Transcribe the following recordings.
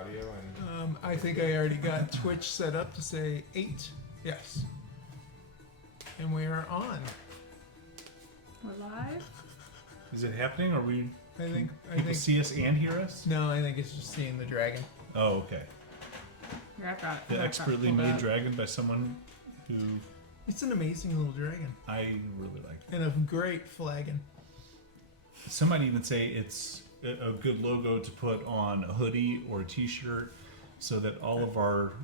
audio and... I think I already got Twitch set up to say 8. Yes. And we are on. We're live? Is it happening? Are we? I think. See us and hear us? No, I think it's just seeing the dragon. Oh, okay. Here, I've got it. The expertly made dragon by someone who It's an amazing little dragon. I really like. And a great flagon. Some might even say it's a good logo to put on a hoodie or a T-shirt, so that all of our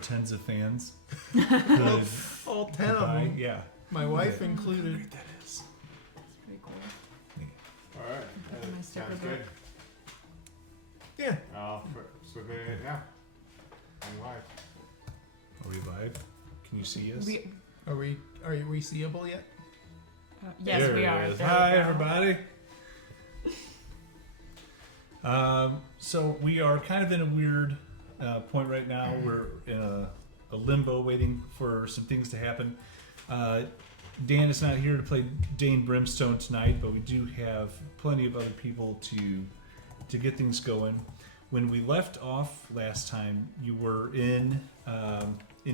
tens of fans could All 10 of buy. them. Yeah. My wife Yeah. included. Great that is. That's pretty cool. All right. Put my That sticker sounds book. good. Yeah. So it now. I'm live. Are we live? Can you see us? Are we seeable yet? Yes, There we it are. is. There Hi, we go. everybody. So we are kind of in a weird point right now. We're in a limbo, waiting for some things to happen. Dan is not here to play Dayne Brimstone tonight, but we do have plenty of other people to get things going. When we left off last time, you were in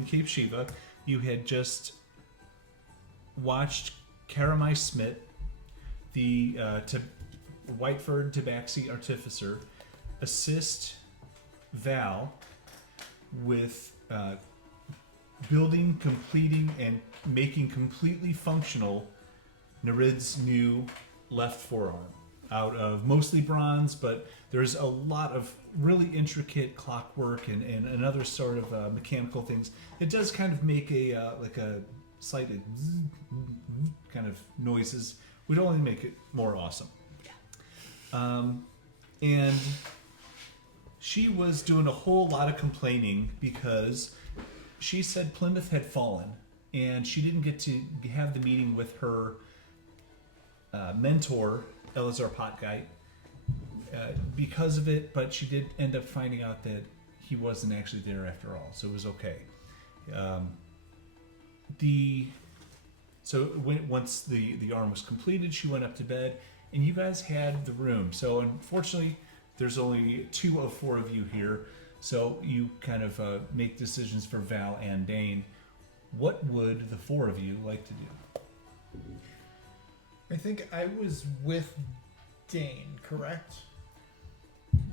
Cape Shiva. You had just watched Karamai Smit, the Whiteford Tabaxi artificer, assist Val with building, completing, and making completely functional Nereid's new left forearm out of mostly bronze, but there's a lot of really intricate clockwork and other sort of mechanical things. It does kind of make a like a slight kind of noises. Would only make it more awesome. And she was doing a whole lot of complaining because she said Plymouth had fallen and she didn't get to have the meeting with her mentor, Elazar Potgite, because of it, but she did end up finding out that he wasn't actually there after all, so it was okay. Once the arm was completed, she went up to bed, and you guys had the room. So unfortunately, there's only 2 of 4 of you here, so you kind of make decisions for Val and Dayne. What would the 4 of you like to do? I think I was with Dayne, correct?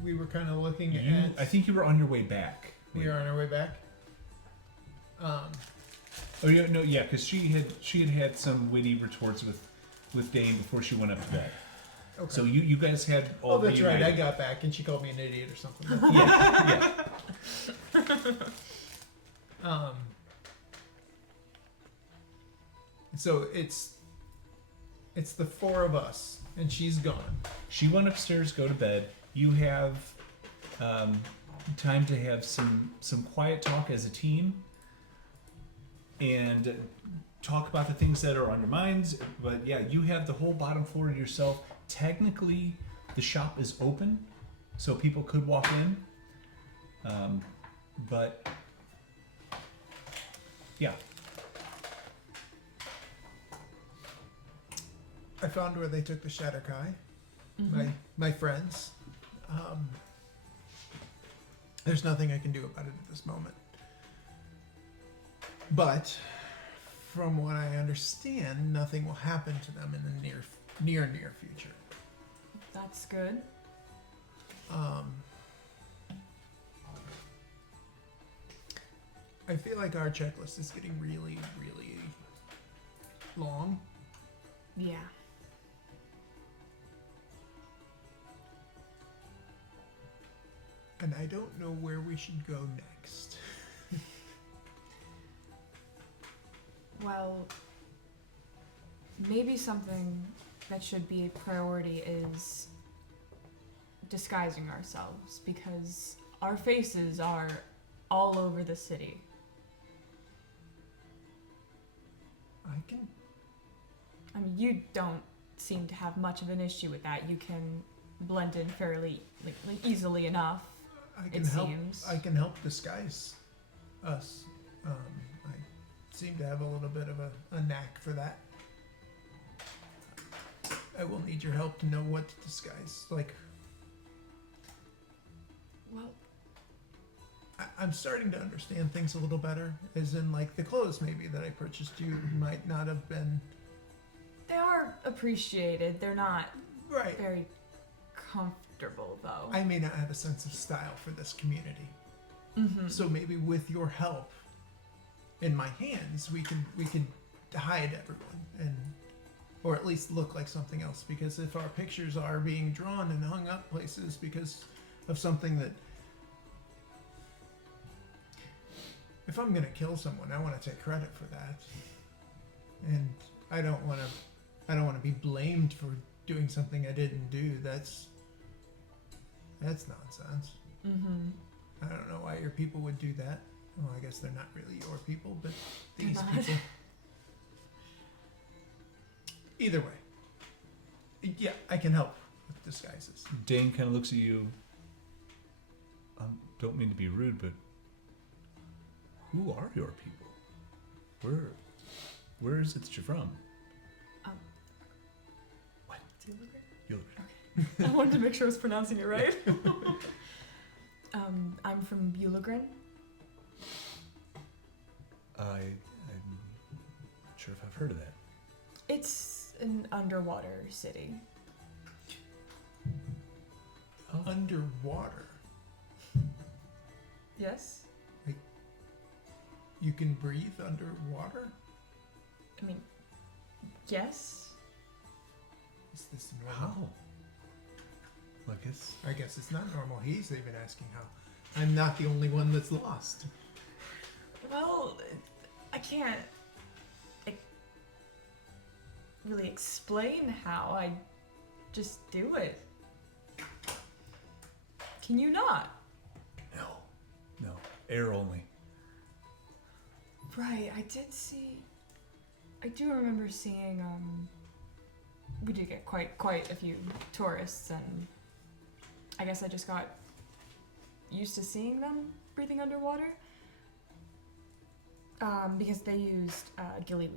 We were kind of looking at... I think you were on your way back. We are on our way back? Oh yeah, no, yeah, because she had some witty retorts with Dayne before she went up to bed. Okay. So you guys had all. Oh, that's right. reunited. I got back and she called me an idiot or something. Yeah. So it's the 4 of us, and she's gone. She went upstairs, go to bed. You have time to have some quiet talk as a team, and talk about the things that are on your minds. But yeah, you have the whole bottom floor to yourself. Technically, the shop is open, so people could walk in. But yeah. I found where they took the Shadar-kai. My friends. There's nothing I can do about it at this moment. But from what I understand, nothing will happen to them in the near future. That's good. I feel like our checklist is getting really, really long. Yeah. And I don't know where we should go next. Well, maybe something that should be a priority is disguising ourselves, because our faces are all over the city. I mean, you don't seem to have much of an issue with that. You can blend in fairly like easily enough. I can help disguise us. I seem to have a little bit of a knack for that. I will need your help to know what to disguise. Well, I'm starting to understand things a little better. As in, like, the clothes maybe that I purchased you might not have been They are appreciated. They're not right. very comfortable, though. I may not have a sense of style for this community. Mm-hmm. So maybe with your help, in my hands, we can hide everyone and, or at least look like something else. Because if our pictures are being drawn and hung up places because of something that, if I'm gonna kill someone, I want to take credit for that, and I don't want to be blamed for doing something I didn't do. That's nonsense. Mm-hmm. I don't know why your people would do that. Well, I guess they're not really your people, but They're these not. people. Either way, yeah, I can help with disguises. Dayne kind of looks at you. Don't mean to be rude, but who are your people? Where is it that you're from? What? You look I wanted to make sure I was pronouncing it right. I'm from Bulagrin. I'm not sure if I've heard of that. It's an underwater city. Oh. Underwater, Yes? you can breathe underwater. I mean, yes? Is this normal? How? Well, I guess it's not normal. He's even asking how. I'm not the only one that's lost. Well, I can't really explain how. I just do it. Can you not? no, air only. Right, I do remember seeing, we did get quite a few tourists, and I guess I just got used to seeing them breathing underwater, because they used, gillyweed.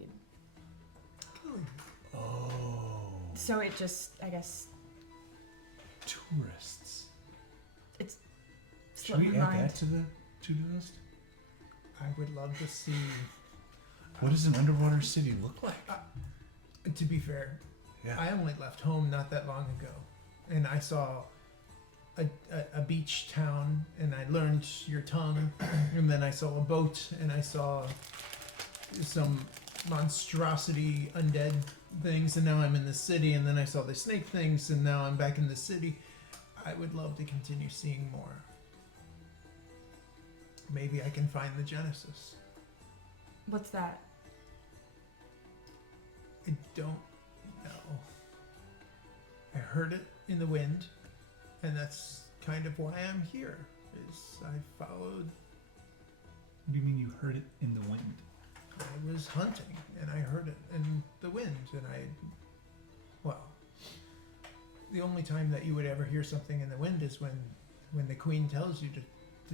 Oh, So it just, I guess, tourists. Should slipped we my add mind. that to the to-do list? I would love to see. What does an underwater city look like? To be fair, Yeah. I only left home not that long ago, and I saw a beach town, and I learned your tongue, and then I saw a boat, and I saw some monstrosity undead things, and now I'm in the city, and then I saw the snake things, and now I'm back in the city. I would love to continue seeing more. Maybe I can find the Genesis. What's that? I don't know. I heard it in the wind, and that's kind of why I'm here. Is I followed. What do you mean you heard it in the wind? I was hunting, and I heard it in the wind, and well, the only time that you would ever hear something in the wind is when the queen tells you to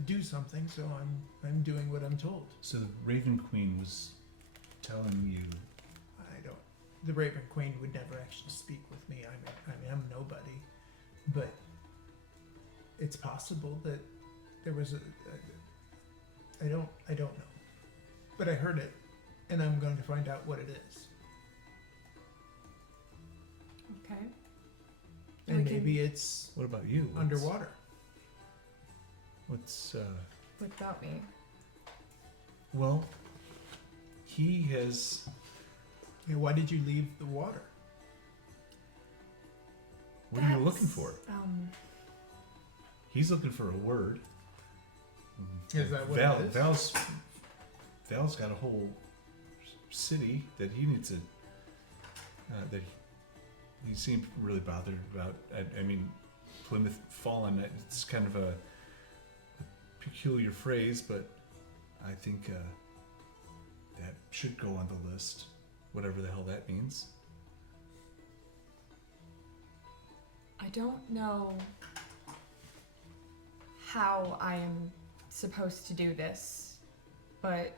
do something. So I'm doing what I'm told. So the Raven Queen was telling you. The Raven Queen would never actually speak with me. I'm nobody, but it's possible that there was I don't know, but I heard it, and I'm going to find out what it is, Okay. and We can- maybe it's What about you? underwater. What's What about me? well, he has. Yeah, why did you leave the water? What are you looking for? He's looking for a word. Is that what Val, it is? Val's got a whole city that he needs to. That he seemed really bothered about. I mean, Plymouth fallen. It's kind of a peculiar phrase, but I think that should go on the list, whatever the hell that means. I don't know how I am supposed to do this, but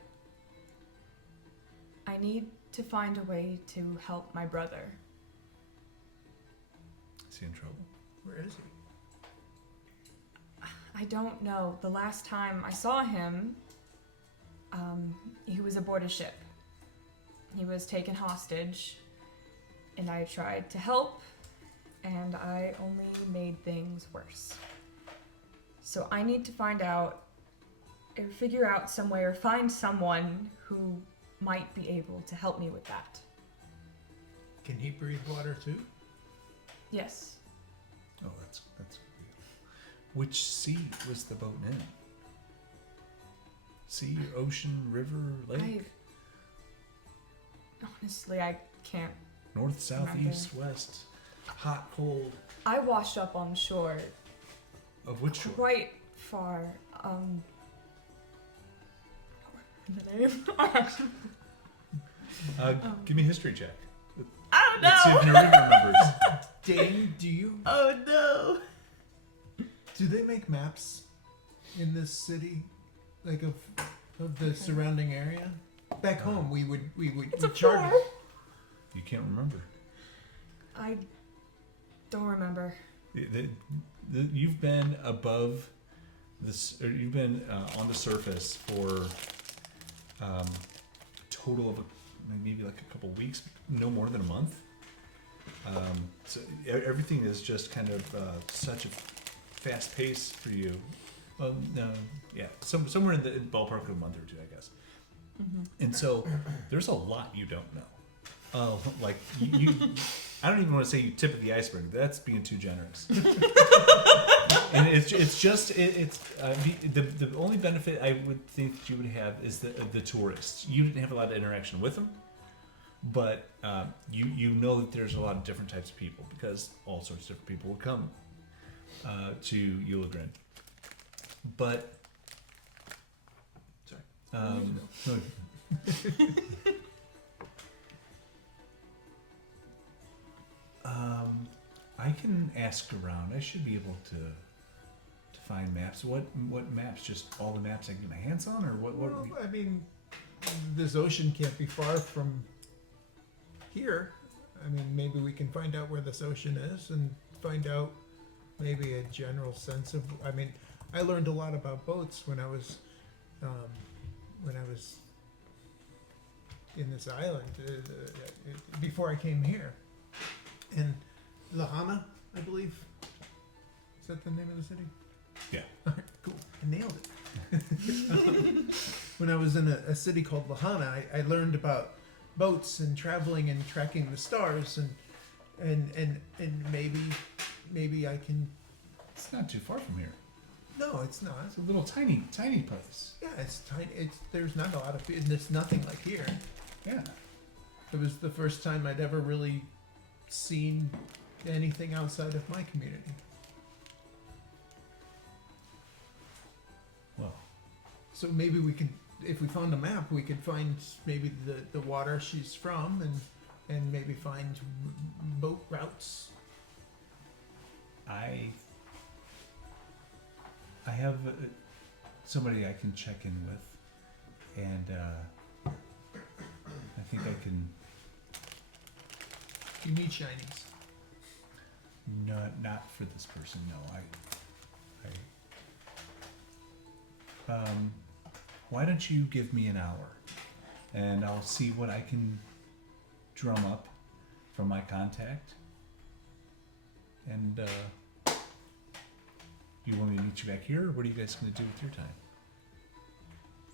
I need to find a way to help my brother. Is he in trouble? Where is he? I don't know. The last time I saw him, he was aboard a ship. He was taken hostage, and I tried to help, and I only made things worse. So I need to find out, or figure out some way, or find someone who might be able to help me with that. Can he breathe water too? Yes. Oh, that's which sea was the boat in? Sea, ocean, river, lake? Honestly, I can't. North, south, remember. east, west, hot, cold. I washed up on shore Of which shore? quite far. The name? Give me a history check. I don't Let's see if know. Nereid remembers. Dayne, do you? Oh no. Do they make maps in this city, like of the surrounding area? Back home, we would It's a chart floor. it. You can't remember. I don't remember. You've been above this, or you've been on the surface for a total of maybe like a couple weeks, no more than a month. So everything is just kind of such a fast pace for you. No, yeah, somewhere in the ballpark of a month or two, I guess. Mm-hmm. And so there's a lot you don't know. Like you I don't even want to say you tip of the iceberg. That's being too generous. And it's just the only benefit I would think that you would have is the tourists. You didn't have a lot of interaction with them, but you know that there's a lot of different types of people because all sorts of different people will come to Eulogren. But Sorry. I can ask around. I should be able to find maps. What maps? Just all the maps I can get my hands on, or what? Well, I mean, this ocean can't be far from here. I mean, maybe we can find out where this ocean is and find out maybe a general sense of. I mean, I learned a lot about boats when I was in this island before I came here. And Lahana, I believe. Is that the name of the city? Yeah. Alright, cool. I nailed it. When I was in a city called Lahana, I learned about boats and traveling and tracking the stars and maybe I can. It's not too far from here. No, it's not. It's a little tiny place. Yeah, it's tiny. There's not a lot of. There's nothing like here. Yeah. It was the first time I'd ever really seen anything outside of my community. Well, So maybe we could, if we found a map, we could find maybe the water she's from and maybe find boat routes. I have somebody I can check in with, and I think I can. You need shinies. Not for this person. No, why don't you give me an hour, and I'll see what I can drum up from my contact. And you want me to meet you back here, or what are you guys going to do with your time?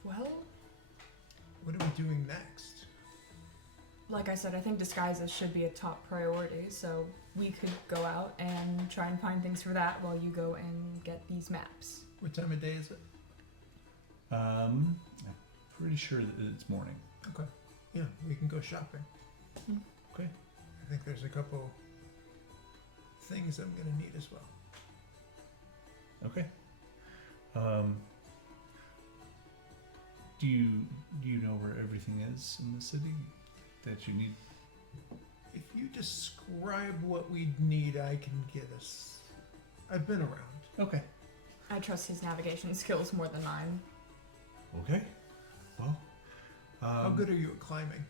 Well, What are we doing next? like I said, I think disguises should be a top priority, so we could go out and try and find things for that while you go and get these maps. What time of day is it? I'm pretty sure that it's morning. Okay. Yeah, we can go shopping. Okay. I think there's a couple things I'm gonna need as well. Okay. Do you know where everything is in the city that you need? If you describe what we'd need, I can get us. I've been around. Okay. I trust his navigation skills more than mine. Okay. Well. How good are you at climbing?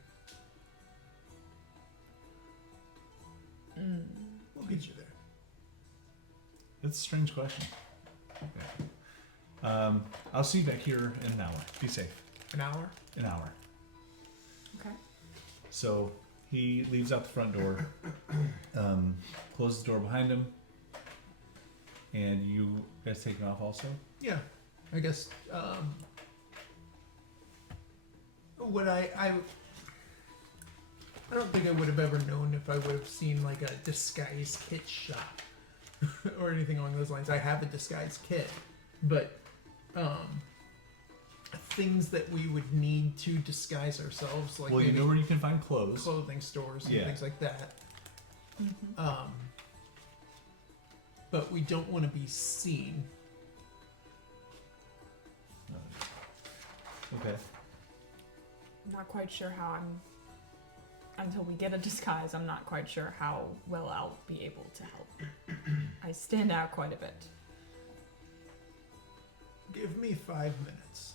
We'll get you there. That's a strange question. Okay. I'll see you back here in an hour. Be safe. An hour? An hour. Okay. So he leaves out the front door, closes the door behind him, and you guys taking off also? Yeah. I guess, would I don't think I would have ever known if I would have seen like a disguise kit shop or anything along those lines. I have a disguise kit, but things that we would need to disguise ourselves, like Well, you maybe know where you can find clothes. clothing stores and Yeah. things like that. Mm-hmm. But we don't want to be seen. Okay. I'm not quite sure how until we get a disguise, I'm not quite sure how well I'll be able to help. I stand out quite a bit. Give me 5 minutes.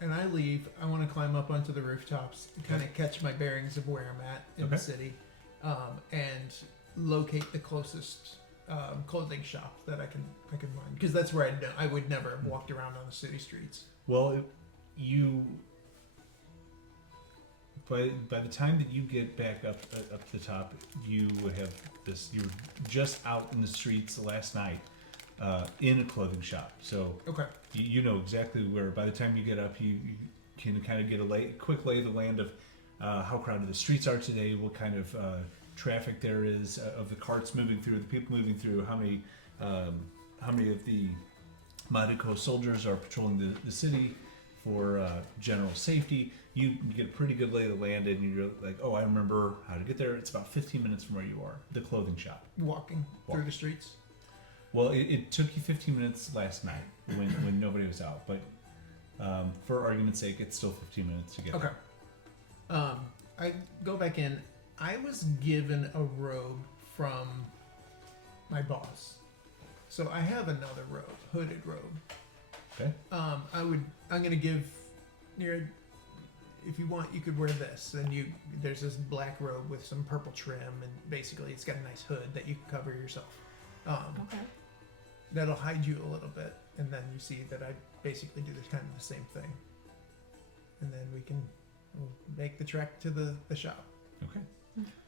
And I leave. I want to climb up onto the rooftops and kind of catch my bearings of where I'm at in the Okay. city, and locate the closest clothing shop that I can find, because that's where I would never have walked around on the city streets. Well, by the time that you get back up the top, you have this. You were just out in the streets last night, in a clothing shop. So Okay. you know exactly where. By the time you get up, you can kind of get a quick lay of the land of how crowded the streets are today, what kind of traffic there is, of the carts moving through, the people moving through, how many of the Madiko soldiers are patrolling the city for general safety. You get a pretty good lay of the land, and you're like, oh, I remember how to get there. It's about 15 minutes from where you are, the clothing shop. Walking through the streets. Well, it took you 15 minutes last night when nobody was out, but for argument's sake, it's still 15 minutes to get Okay. there. I go back in. I was given a robe from my boss, so I have another robe, hooded robe. Okay. I'm gonna give Nereid, if you want, you could wear this, and there's this black robe with some purple trim, and basically it's got a nice hood that you can cover yourself. Okay. That'll hide you a little bit, and then you see that I basically do this kind of the same thing, and then we'll make the trek to the shop. Okay.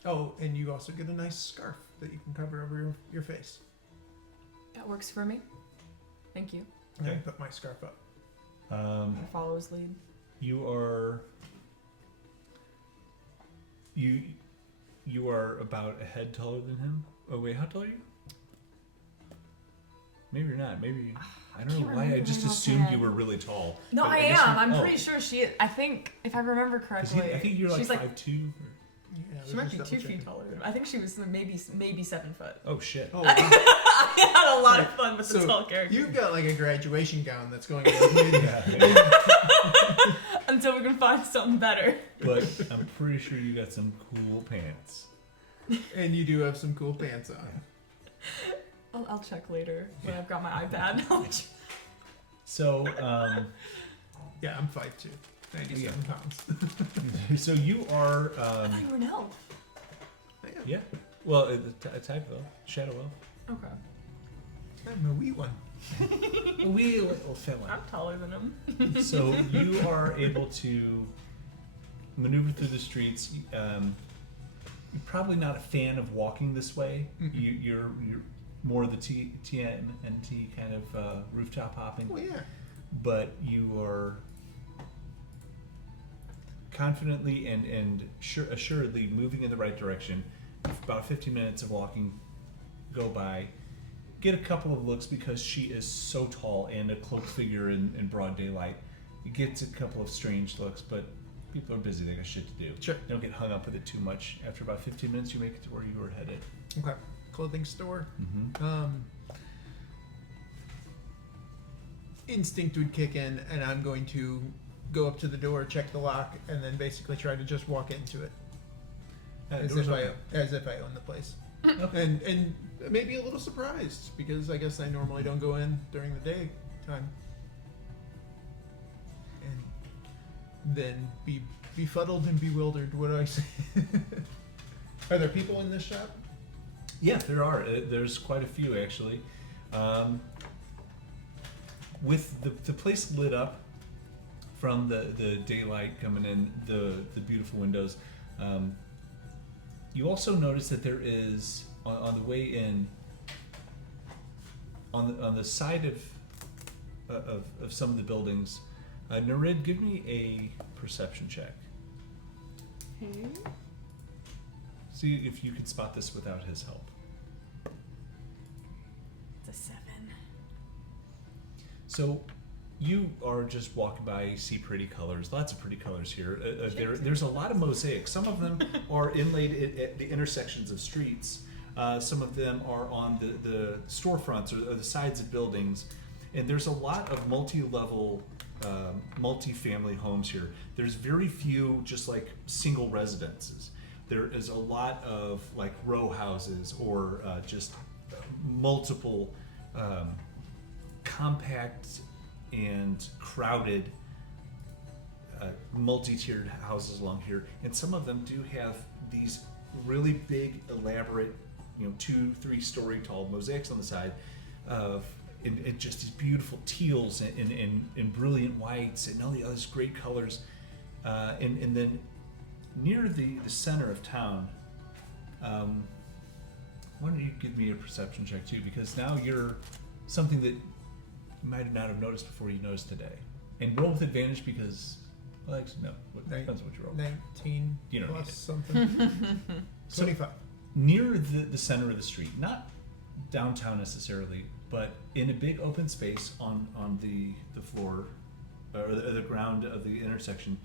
Oh, and you also get a nice scarf that you can cover over your face. That works for me. Thank you. And I Okay. put my scarf up. I follow his lead. You are about a head taller than him. Oh wait, how tall are you? Maybe you're not. Maybe I don't know can't why. I remember just my assumed offhand. you were really tall. No, But I guess am. you- I'm oh, pretty sure she is. I think, if I remember 'cause correctly, I think you're like she's 5'2". Yeah, She let's might be just 2 double feet check. taller than I think she was maybe 7 foot. Oh shit. Oh, wow. I had a lot of fun with So the tall character. You've got like a graduation gown that's going on mid. Yeah. Until we can find something better. But I'm pretty sure you got some cool pants. And you do have some cool pants on. I'll check later when I've got my iPad. I'll check. So, Yeah, I'm 5'2", 97 pounds. so you are, I thought you were an elf. I am. yeah. Well, a type elf, shadow elf. Okay. I'm a wee one. A wee little fella. I'm taller than him. So you are able to maneuver through the streets. You're probably not a fan of walking this way. Mm-mm. You're more the TNT kind of rooftop hopping. Oh yeah. But you are confidently and assuredly moving in the right direction. About 15 minutes of walking go by. Get a couple of looks because she is so tall and a cloaked figure in broad daylight. You get a couple of strange looks, but people are busy. They got shit to do. Sure. They don't get hung up with it too much. After about 15 minutes, you make it to where you were headed. Okay. Clothing store. Mm-hmm. Instinct would kick in, and I'm going to go up to the door, check the lock, and then basically try to just walk into it as if I own the place. Okay. And maybe a little surprised because I guess I normally don't go in during the day time. And then be befuddled and bewildered. What do I say? Are there people in this shop? Yeah, there are. There's quite a few actually. with the place lit up from the daylight coming in, the beautiful windows, you also notice that there is on the way in, on the side of some of the buildings. Nereid, give me a perception check. Okay. See if you can spot this without his help. It's a 7. So you are just walking by, see pretty colors, lots of pretty colors here. There's a lot of mosaics. Some of them are inlaid at the intersections of streets. Some of them are on the storefronts or the sides of buildings. And there's a lot of multi-level, multi-family homes here. There's very few just like single residences. There is a lot of like row houses or just multiple compact and crowded multi-tiered houses along here, and some of them do have these really big, elaborate, 2-3 story tall mosaics on the side of and just these beautiful teals and brilliant whites and all the other great colors, and then near the center of town. Why don't you give me a perception check too, because now you're something that you might not have noticed before you noticed today. And roll with advantage because, well, actually, no, depends what you roll. 19 You don't plus need it. something. So 25. near the center of the street, not downtown necessarily, but in a big open space on the floor or the ground of the intersection.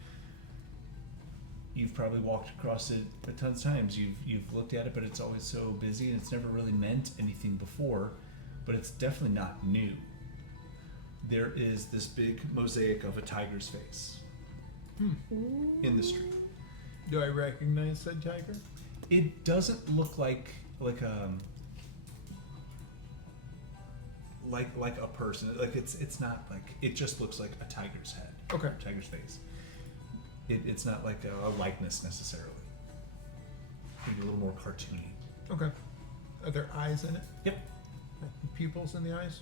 You've probably walked across it a ton of times. You've looked at it, but it's always so busy and it's never really meant anything before. But it's definitely not new. There is this big mosaic of a tiger's face in the street. Do I recognize said tiger? It doesn't look like a person. Like it's not like, it just looks like a tiger's head. Okay. Tiger's face. It's not like a likeness necessarily. Maybe a little more cartoony. Okay. Are there eyes in it? Yep. Pupils in the eyes?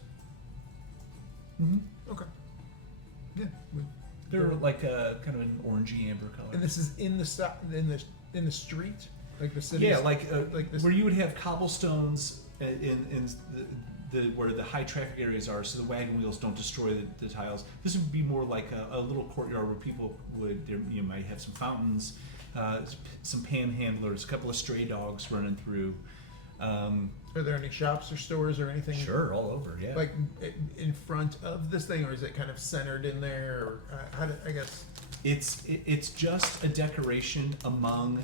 Mm-hmm. Okay. Yeah. They're like a kind of an orangey amber color. And this is in the street, like the city. Yeah, like this. where you would have cobblestones in the where the high traffic areas are, so the wagon wheels don't destroy the tiles. This would be more like a little courtyard where people would, you might have some fountains, some panhandlers, a couple of stray dogs running through. Are there any shops or stores or anything? Sure, all over, yeah. Like in front of this thing, or is it kind of centered in there? Or I guess It's just a decoration among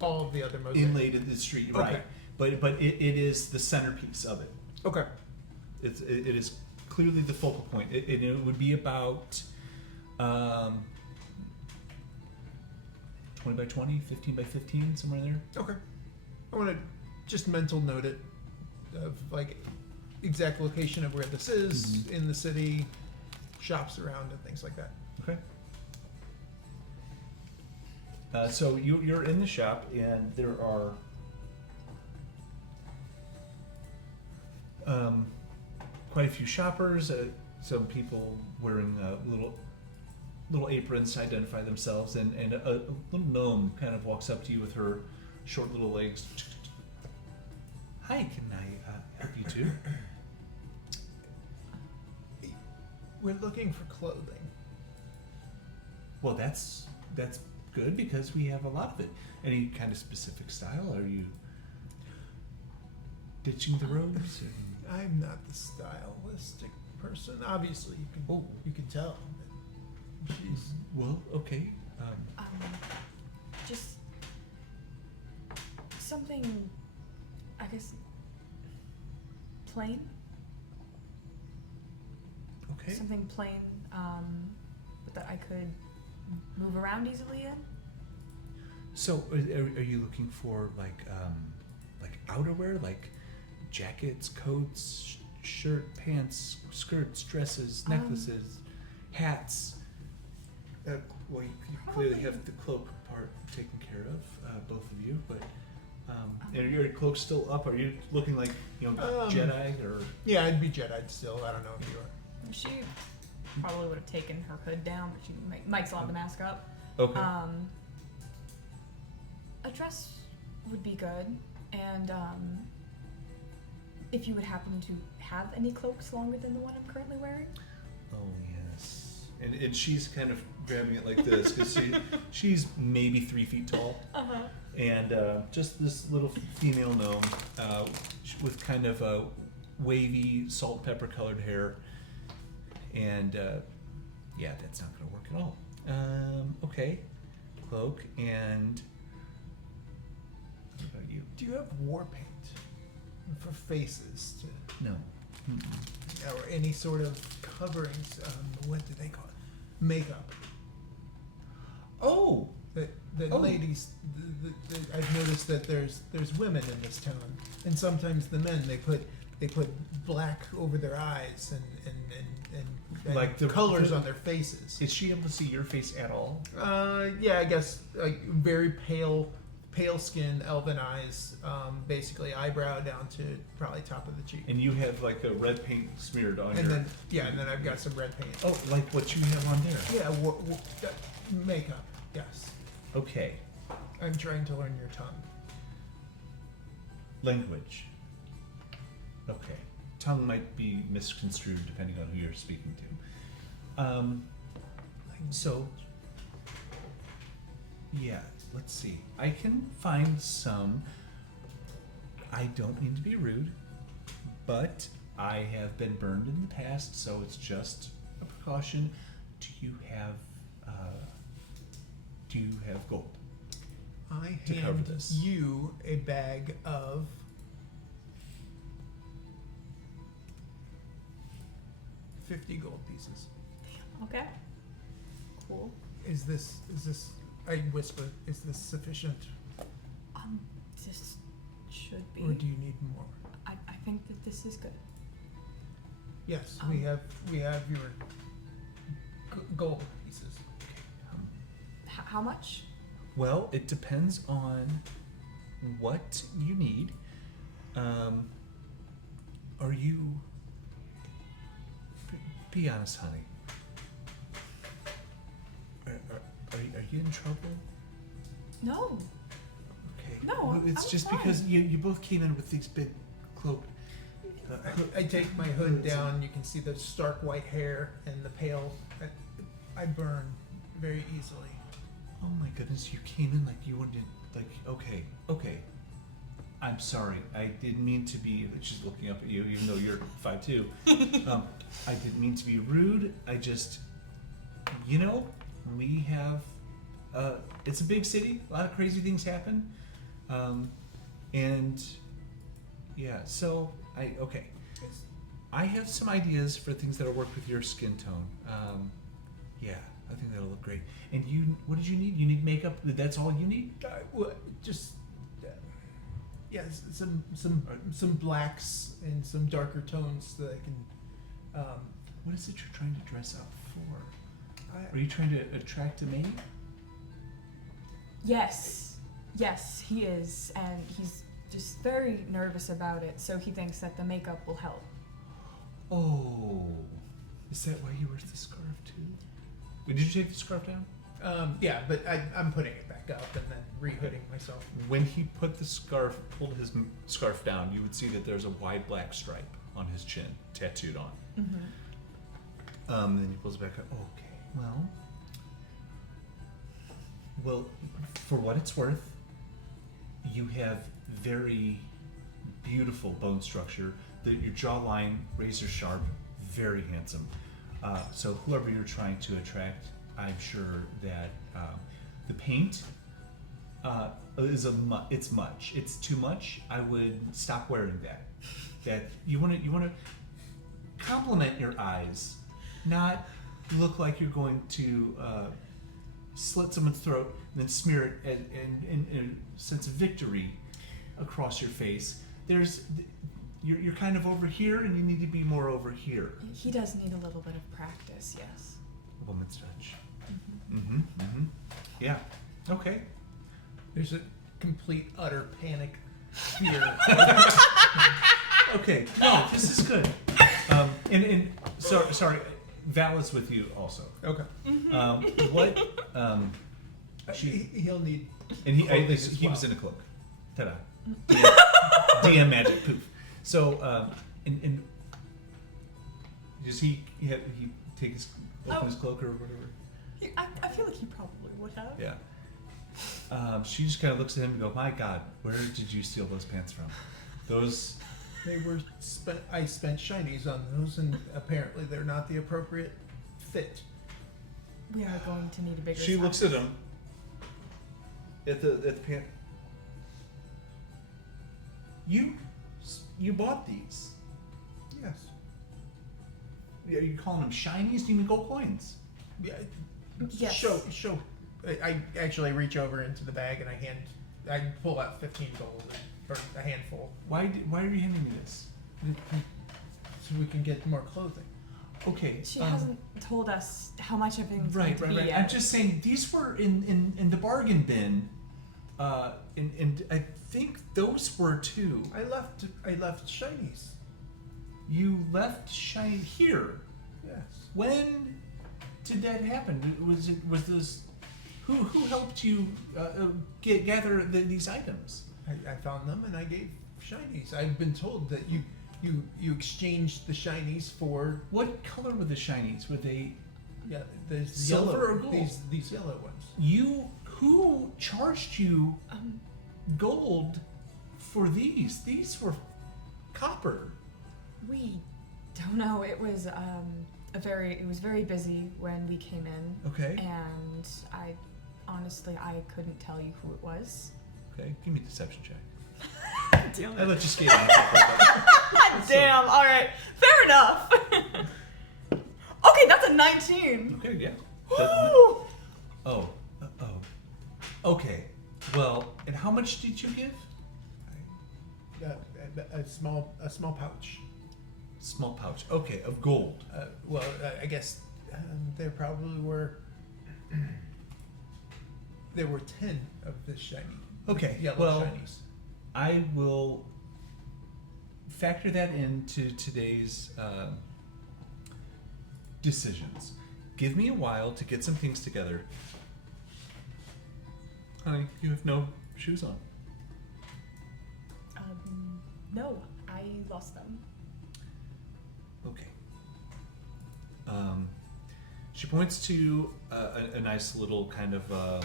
all of the other mosaics. inlaid in the street, right? Okay. But it is the centerpiece of it. Okay. It is clearly the focal point. It would be about 20 by 20, 15 by 15, somewhere in there. Okay. I want to just mental note it of like exact location of where this is in the city, shops around and things like that. Okay. So you're in the shop, and there are quite a few shoppers. Some people wearing little aprons to identify themselves, and a little gnome kind of walks up to you with her short little legs. Hi, can I help you too? We're looking for clothing. Well, that's good because we have a lot of it. Any kind of specific style? Are you ditching the robes? I'm not the stylistic person. Obviously, you can tell. But she's Well, okay. Just something, I guess, plain. Okay. Something plain, but that I could move around easily in. So, are you looking for like outerwear, like jackets, coats, shirt, pants, skirts, dresses, necklaces, hats? Well, you clearly have the cloak part taken care of, both of you. But are your cloaks still up? Are you looking like Jedi or? yeah, I'd be Jedi still. I don't know if you are. She probably would have taken her hood down, but Mike's allowed the mask up. Okay. A dress would be good, and if you would happen to have any cloaks longer than the one I'm currently wearing. Oh yes. And she's kind of grabbing it like this because she's maybe 3 feet tall. Uh-huh. And just this little female gnome with kind of a wavy salt pepper colored hair. And yeah, that's not going to work at all. Okay. Cloak and... What about you? Do you have war paint for faces No. or any sort of coverings? What do they call it? Makeup. Oh! The Oh. ladies, I've noticed that there's women in this town, and sometimes the men they put black over their eyes and Like the colors on their faces. Is she able to see your face at all? Yeah, I guess like very pale skin, elven eyes, basically eyebrow down to probably top of the cheek. And you have like a red paint smeared on And your... then I've got some red paint. Oh, like what you have on there. Yeah, makeup. Yes, Okay. I'm trying to learn your tongue. Language. Okay. Tongue might be misconstrued depending on who you're speaking to. So, yeah, let's see. I can find some. I don't mean to be rude, but I have been burned in the past, so it's just a precaution. Do you have gold? I To cover hand this. you a bag of 50 gold pieces. Okay. Cool. Is this? I whisper. Is this sufficient, This should be. or do you need more? I think that this is good. Yes, we have your gold pieces. How much? Well, it depends on what you need. Are you... Be honest, honey. Are you in trouble? No. Okay. No, Well, it's I'm just fine. because you both came in with these big cloak. I take my hood down. You can see the stark white hair and the pale. I burn very easily. Oh my goodness, you came in like you wanted, like, okay. I'm sorry, I didn't mean to be, she's looking up at you, even though you're 5'2". I didn't mean to be rude, I just, we have, it's a big city, a lot of crazy things happen, and, yeah, so, I have some ideas for things that'll work with your skin tone, yeah. I think that'll look great. And what did you need? You need makeup? That's all you need? Some blacks and some darker tones that I can. What is it you're trying to dress up for? Are you trying to attract a maid? Yes, he is, and he's just very nervous about it. So he thinks that the makeup will help. Oh, is that why you wear the scarf too? Wait, did you take the scarf down? Yeah, but I'm putting it back up and then re-hooding myself. When he pulled his scarf down, you would see that there's a wide black stripe on his chin, tattooed on. Mm-hmm. Then he pulls it back up. Okay, well, for what it's worth, you have very beautiful bone structure. Your jawline, razor sharp, very handsome. So whoever you're trying to attract, I'm sure that the paint is it's much. It's too much. I would stop wearing that. That you want to complement your eyes, not look like you're going to slit someone's throat and then smear it in a sense of victory across your face. You're kind of over here, and you need to be more over here. He does need a little bit of practice, yes. A woman's touch. Yeah. Okay. There's a complete, utter panic, fear. Okay. No, this is good. Sorry, Val is with you also. Okay. What? He'll need. And clothing as he was well. in a cloak. Ta-da. DM magic poof. So, and does he take his open his cloak or whatever? I feel like he probably would have. Yeah. She just kind of looks at him and goes, "My God, where did you steal those pants from? Those." They were I spent shinies on those, and apparently they're not the appropriate fit. We are going to need a bigger She size. looks at him. At the pant. You bought these. Yes. Are you calling them shinies? Do you mean gold coins? Yeah. Yes. Show. I actually reach over into the bag and I pull out 15 gold or a handful, Why are you handing me this? so we can get more clothing. Okay. She hasn't told us how much everything's going to be yet. I'm just saying these were in the bargain bin, and I think those were too. I left shinies. You left shiny here. Yes. When did that happen? Was this who helped you gather these items? I found them and I gave shinies. I've been told that you exchanged the shinies for What color were the shinies? Were they the Silver yellow, or gold? these yellow ones. who charged you gold for these? These were copper. We don't know. It was it was very busy when we came in. Okay. And I honestly couldn't tell you who it was. Okay. Give me a deception check. Damn I let you skate on it. Damn. All right. Fair enough. Okay, that's a 19. Okay. Yeah. Woo! Oh. Okay. Well, and how much did you give? A small pouch. Small pouch. Okay, of gold. I guess there probably were. There were 10 of this shiny. Okay. Yellow well, shinies. I will factor that into today's decisions. Give me a while to get some things together. Honey, you have no shoes on. No, I lost them. Okay. She points to a nice little kind of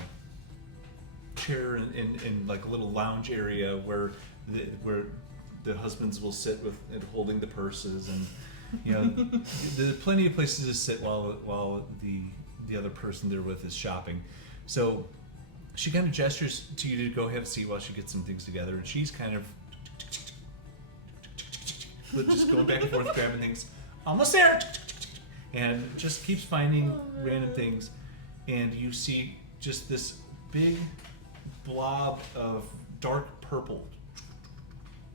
chair in like a little lounge area where the husbands will sit with and holding the purses, and you know there's plenty of places to sit while the other person they're with is shopping. So she kind of gestures to you to go have a seat while she gets some things together, and she's kind of just going back and forth grabbing things. Almost there. And just keeps finding random things, and you see just this big blob of dark purple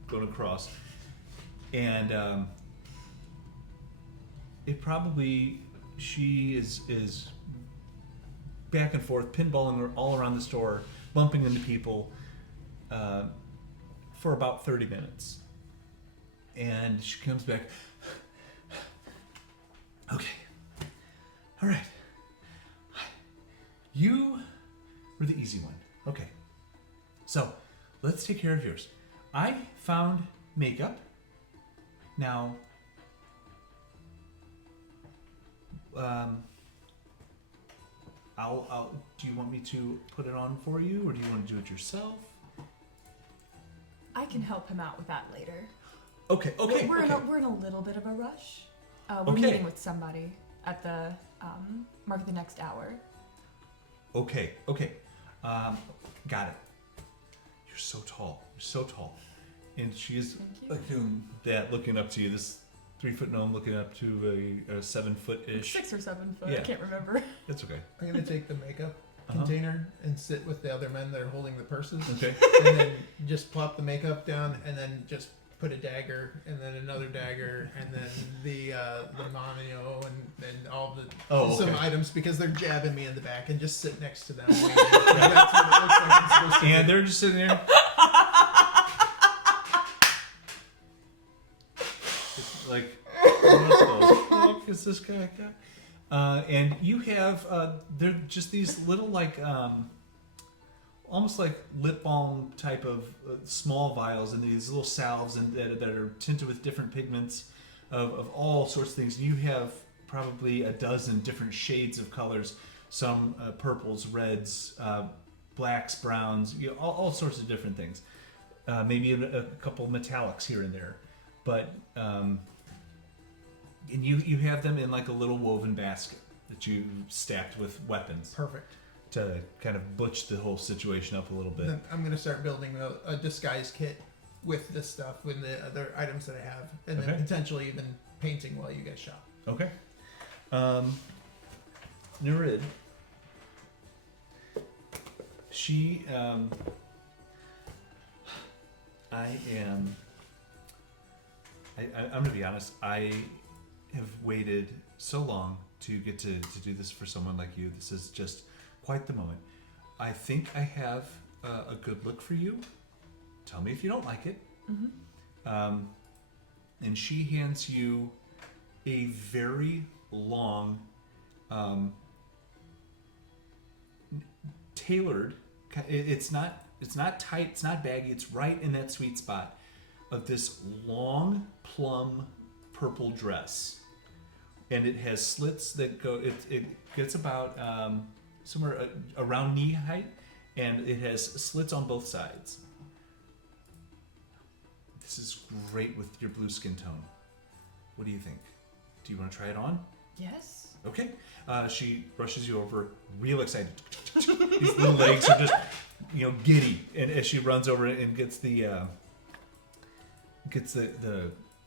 going across, and it probably she is back and forth pinballing all around the store, bumping into people for about 30 minutes, and she comes back. Okay. All right. You were the easy one. Okay. So, let's take care of yours. I found makeup. Now, I'll do you want me to put it on for you, or do you want to do it yourself? I can help him out with that later. Okay. We're in a little bit of a rush. We're Okay. meeting with somebody at the mark of the next hour. Okay. Got it. You're so tall. And she is Thank you. like doing that, looking up to you. This 3-foot gnome looking up to a 7-foot-ish. 6 or 7 foot. Yeah. I can't remember. That's okay. I'm gonna take the makeup Uh-huh. container and sit with the other men that are holding the purses, Okay. and then just plop the makeup down, and then just put a dagger, and then another dagger, and then the manio, and all the some items, because they're jabbing me in the back, and just sit next to them. That's what it looks like I'm supposed to And do. they're just sitting there. It's like look, it's this guy. And you have they're just these little like almost like lip balm type of small vials, and these little salves and that are tinted with different pigments of all sorts of things. You have probably a dozen different shades of colors, some purples, reds, blacks, browns, all sorts of different things. Maybe a couple metallics here and there, but and you have them in like a little woven basket that you stacked with weapons. Perfect. To kind of butch the whole situation up a little bit. Then I'm gonna start building a disguise kit with this stuff, with the other items that I have, and then potentially even painting while you guys shop. Okay. Nereid. She, I'm gonna be honest, I have waited so long to get to do this for someone like you. This is just quite the moment. I think I have a good look for you. Tell me if you don't like it. Mm-hmm. And she hands you a very long, tailored. It's not tight. It's not baggy. It's right in that sweet spot of this long plum purple dress, and it has slits that go. It gets about somewhere around knee height, and it has slits on both sides. This is great with your blue skin tone. What do you think? Do you want to try it on? Yes. Okay. She brushes you over, real excited. These little legs are just, giddy. And as she runs over and gets the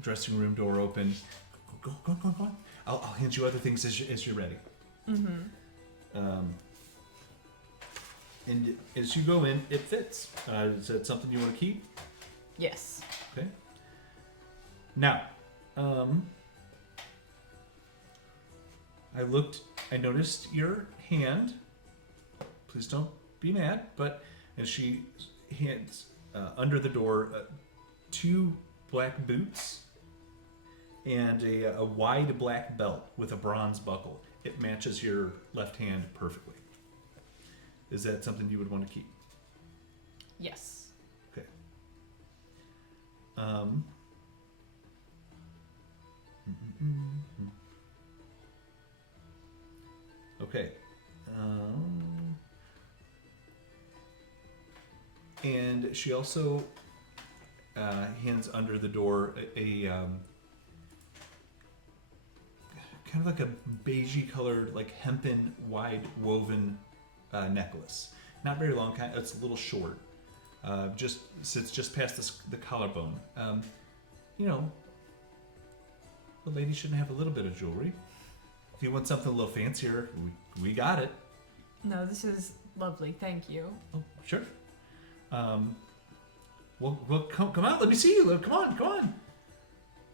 dressing room door open, go on. I'll hand you other things as you're ready. Mm-hmm. And as you go in, it fits. Is that something you want to keep? Yes. Okay. Now, I noticed your hand. Please don't be mad, but as she hands under the door 2 black boots and a wide black belt with a bronze buckle. It matches your left hand perfectly. Is that something you would want to keep? Yes. Okay. Okay. And she also hands under the door a kind of like a beigey colored, like hempen wide woven necklace. Not very long, it's a little short. Just sits just past the collarbone. The lady shouldn't have a little bit of jewelry. If you want something a little fancier, we got it. No, this is lovely. Thank you. Oh, sure. Well, come out. Let me see you. Come on.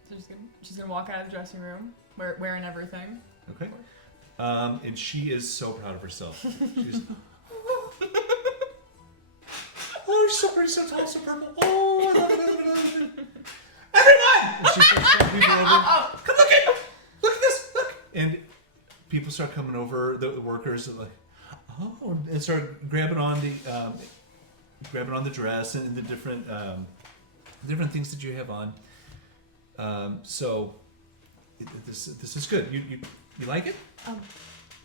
So she's gonna walk out of the dressing room, wearing everything. Okay. And she is so proud of herself. She's. Oh, she's so pretty, so tall, so purple. Oh, I love it. Everyone! And she starts calling people over. Come look at this. Look. And people start coming over. The workers are like, oh, and start grabbing on the dress and the different things that you have on. So this is good. You like it?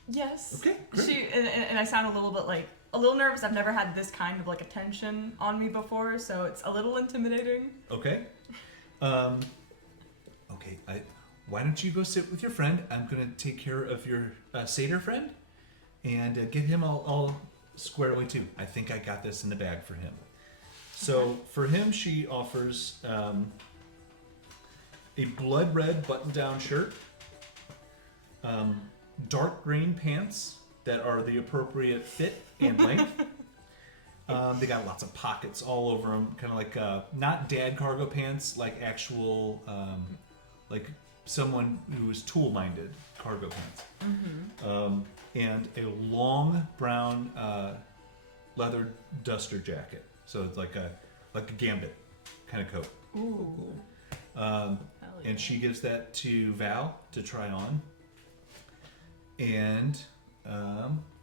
Yes. Okay, great. She and I sound a little bit like a little nervous. I've never had this kind of like attention on me before, so it's a little intimidating. Okay. Okay. Why don't you go sit with your friend? I'm gonna take care of your satyr friend, and get him all squared away too. I think I got this in the bag for him. So for him, she offers a blood red button-down shirt, dark green pants that are the appropriate fit and length. They got lots of pockets all over them, kind of like not dad cargo pants, like actual like someone who is tool-minded cargo pants. Mm-hmm. And a long brown leather duster jacket. So it's like a gambit kind of coat. Ooh. Cool. I yeah. And she gives that to Val to try on. And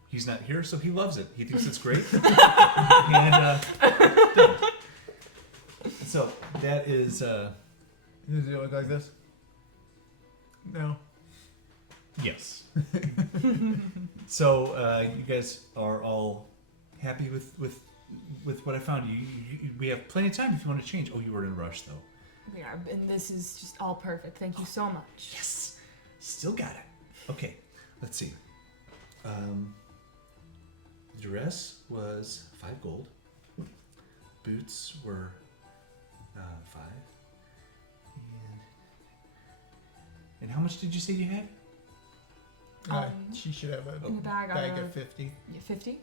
he's not here, so he loves it. He thinks it's great. And so that is. Does it look like this? No. Yes. So you guys are all happy with what I found. We have plenty of time if you want to change. Oh, you were in a rush though. We are, and this is just all perfect. Thank you so much. Yes. Still got it. Okay. Let's see. The dress was 5 gold. Boots were 5. And how much did you say you had? She should have a In the bag, bag of 50. Yeah, 50.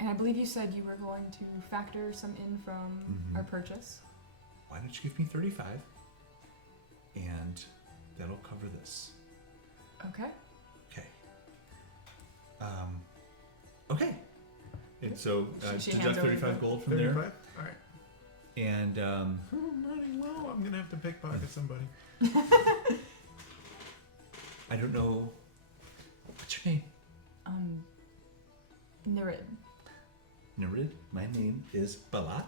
And I believe you said you were going to factor some in from our purchase. Why don't you give me 35? And that'll cover this. Okay. Okay. Okay. And so She deduct hands over 35 the- gold from 35? there. Alright. And I'm running low. I'm going to have to pickpocket somebody. I don't know. What's your name? Nereid. Nereid. My name is Balat.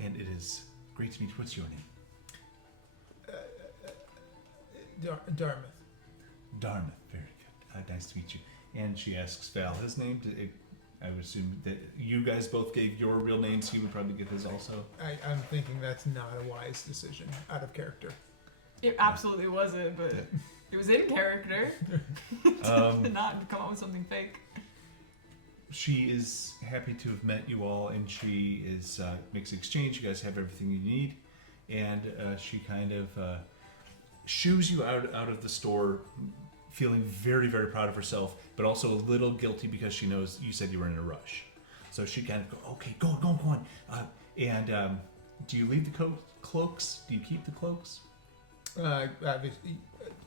And it is great to meet you. What's your name? Darmythe. Darmythe. Very good. Nice to meet you. And she asks Val his name. I would assume that you guys both gave your real names. He would probably give his also. I'm thinking that's not a wise decision. Out of character. It absolutely wasn't, but it was in character. To not come up with something fake. She is happy to have met you all, and she is makes an exchange. You guys have everything you need, and she kind of shoos you out of the store, feeling very, very proud of herself, but also a little guilty because she knows you said you were in a rush. So she kind of go, okay, go on. And do you leave the cloaks? Do you keep the cloaks? Obviously.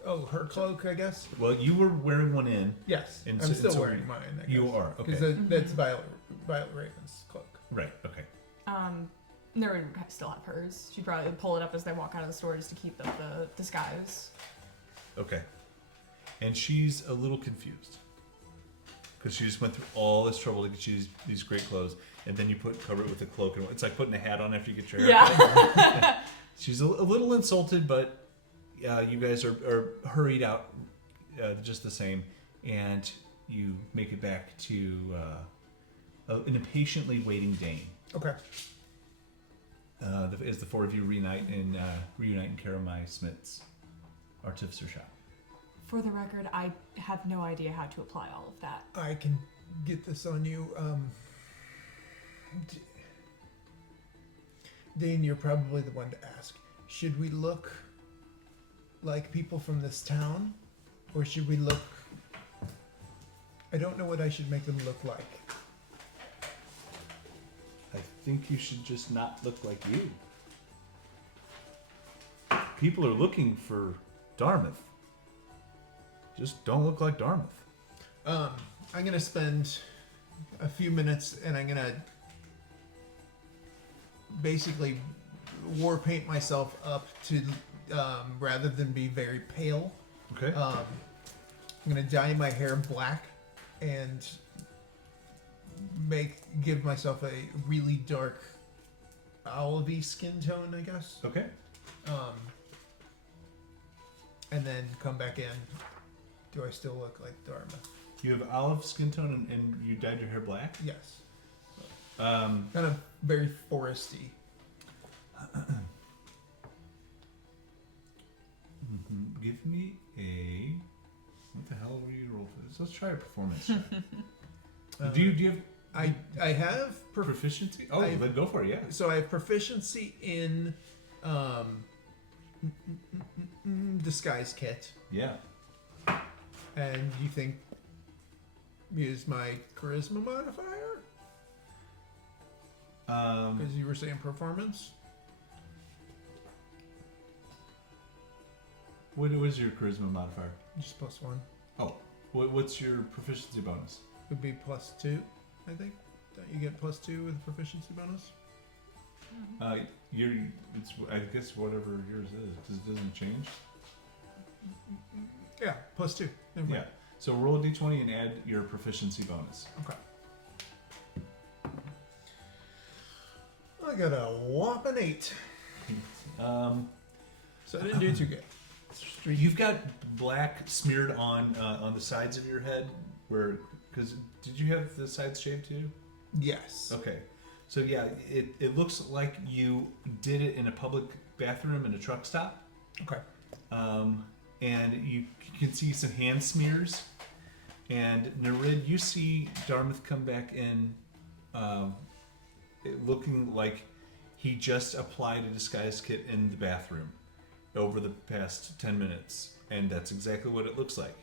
Oh, her cloak, I guess? Well, you were wearing one in. Yes. And I'm so- still so wearing mine, I guess. You are, okay. Because that's Violet Raven's cloak. Right, okay. Nereid would still have hers. She'd probably pull it up as they walk out of the store just to keep up the disguise. Okay. And she's a little confused. Because she just went through all this trouble to get you these great clothes, and then you cover it with a cloak. And it's like putting a hat on after you get your hair cut. Yeah. She's a little insulted, but you guys are hurried out just the same, and you make it back to an impatiently waiting Dayne. Okay. As the four of you reunite in Karamai Smith's artificer shop. For the record, I have no idea how to apply all of that. I can get this on you. Dayne, you're probably the one to ask. Should we look like people from this town? Or should we look... I don't know what I should make them look like. I think you should just not look like you. People are looking for Darmythe. Just don't look like Darmythe. I'm gonna spend a few minutes and I'm gonna basically war paint myself up to rather than be very pale. Okay. I'm gonna dye my hair black and give myself a really dark olivey skin tone, I guess. Okay. And then come back in. Do I still look like Darmythe? You have olive skin tone and you dyed your hair black? Yes. Um, Kind of very foresty. Give me a... What the hell were you roll for this? Let's try a performance check. Do you have I have proficiency? Oh, then go for it, yeah. so I have proficiency in disguise kit, Yeah. and you think use my charisma modifier because you were saying performance. What is your charisma modifier? Just +1 Oh, what's your proficiency bonus? would be +2, I think. Don't you get +2 with proficiency bonus? It's I guess whatever yours is because it doesn't change. Yeah, +2. Never mind. Yeah. So roll a d20 and add your proficiency bonus. Okay. I got a whopping 8. So I didn't do too good. You've got black smeared on the sides of your head, because did you have the sides shaved too? Yes. Okay, so yeah, it looks like you did it in a public bathroom in a truck stop. Okay. And you can see some hand smears. And Nereid, you see Darmythe come back in, looking like he just applied a disguise kit in the bathroom over the past 10 minutes, and that's exactly what it looks like.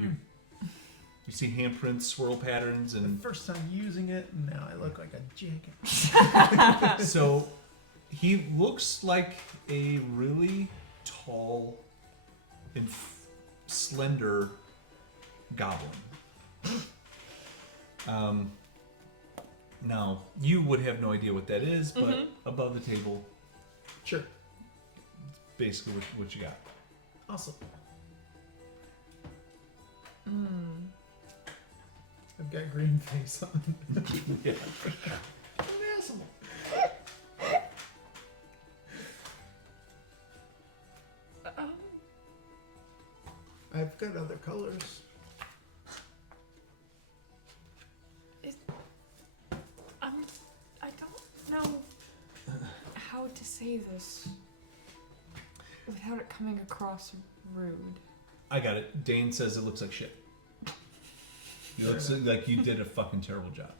You see handprints, swirl patterns, and The first time using it, and now I look like a jacket. so he looks like a really tall and slender goblin. Now you would have no idea what that is, but above the table, Sure. basically what you got. Awesome. I've got green face on. Yeah. I'm an asshole. I've got other colors. I don't know how to say this without it coming across rude. I got it. Dayne says it looks like shit. It looks like you did a fucking terrible job.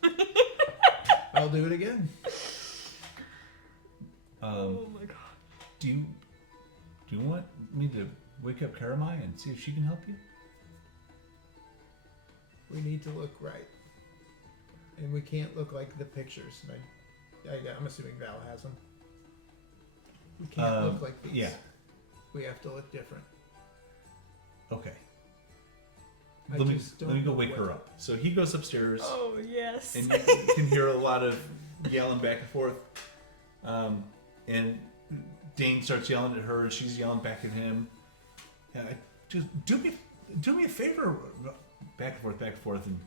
I'll do it again. Oh my god. Do you want me to wake up Karamai and see if she can help you? We need to look right. And we can't look like the pictures. I'm assuming Val has them. We can't look like these. Yeah. We have to look different. Okay. I Let me just don't go know wake what- her up. So he goes upstairs. Oh yes. And you can hear a lot of yelling back and forth. And Dayne starts yelling at her, and she's yelling back at him. Just do me a favor. Back and forth, and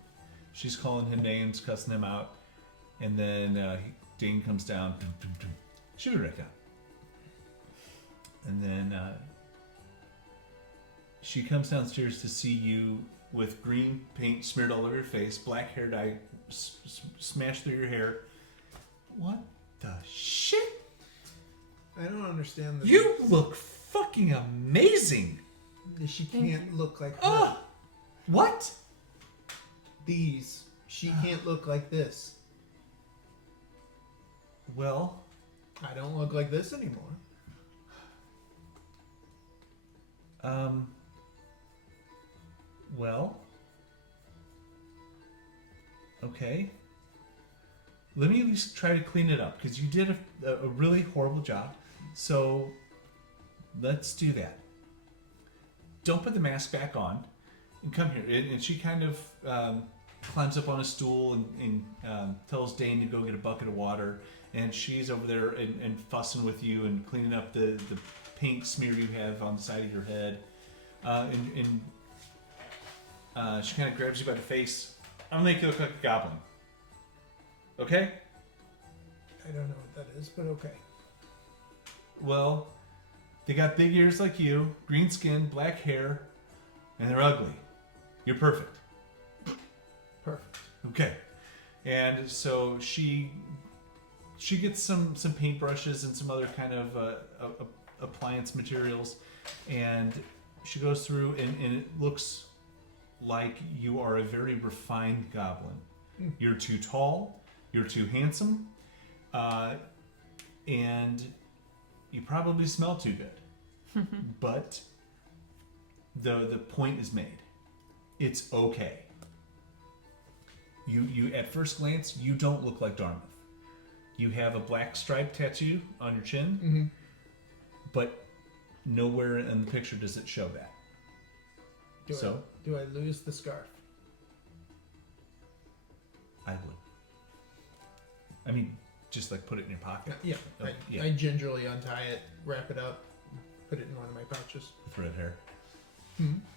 she's calling him names, cussing him out. And then Dayne comes down. Shoot her right down. And then she comes downstairs to see you with green paint smeared all over your face, black hair dye smashed through your hair. What the shit? I don't understand this. You look fucking amazing. She Thank can't look like her. Oh, what? These. She can't look like this. Well, I don't look like this anymore. Well, okay. Let me at least try to clean it up, because you did a really horrible job. So let's do that. Don't put the mask back on, and come here. And she kind of climbs up on a stool and tells Dayne to go get a bucket of water. And she's over there and fussing with you and cleaning up the paint smear you have on the side of your head. She kind of grabs you by the face. I'm gonna make you look like a goblin. Okay? I don't know what that is, but okay. Well, they got big ears like you, green skin, black hair, and they're ugly. You're perfect. Perfect. Okay. And so she gets some paintbrushes and some other kind of appliance materials, and she goes through and it looks like you are a very refined goblin. You're too tall, you're too handsome, and you probably smell too good. But the point is made. It's okay. You at first glance, you don't look like Darmythe. You have a black stripe tattoo on your chin, but nowhere in the picture does it show that. Do I lose the scarf? I would. I mean, just like put it in your pocket. Yeah. Oh, yeah. I gingerly untie it, wrap it up, put it in one of my pouches. With red hair.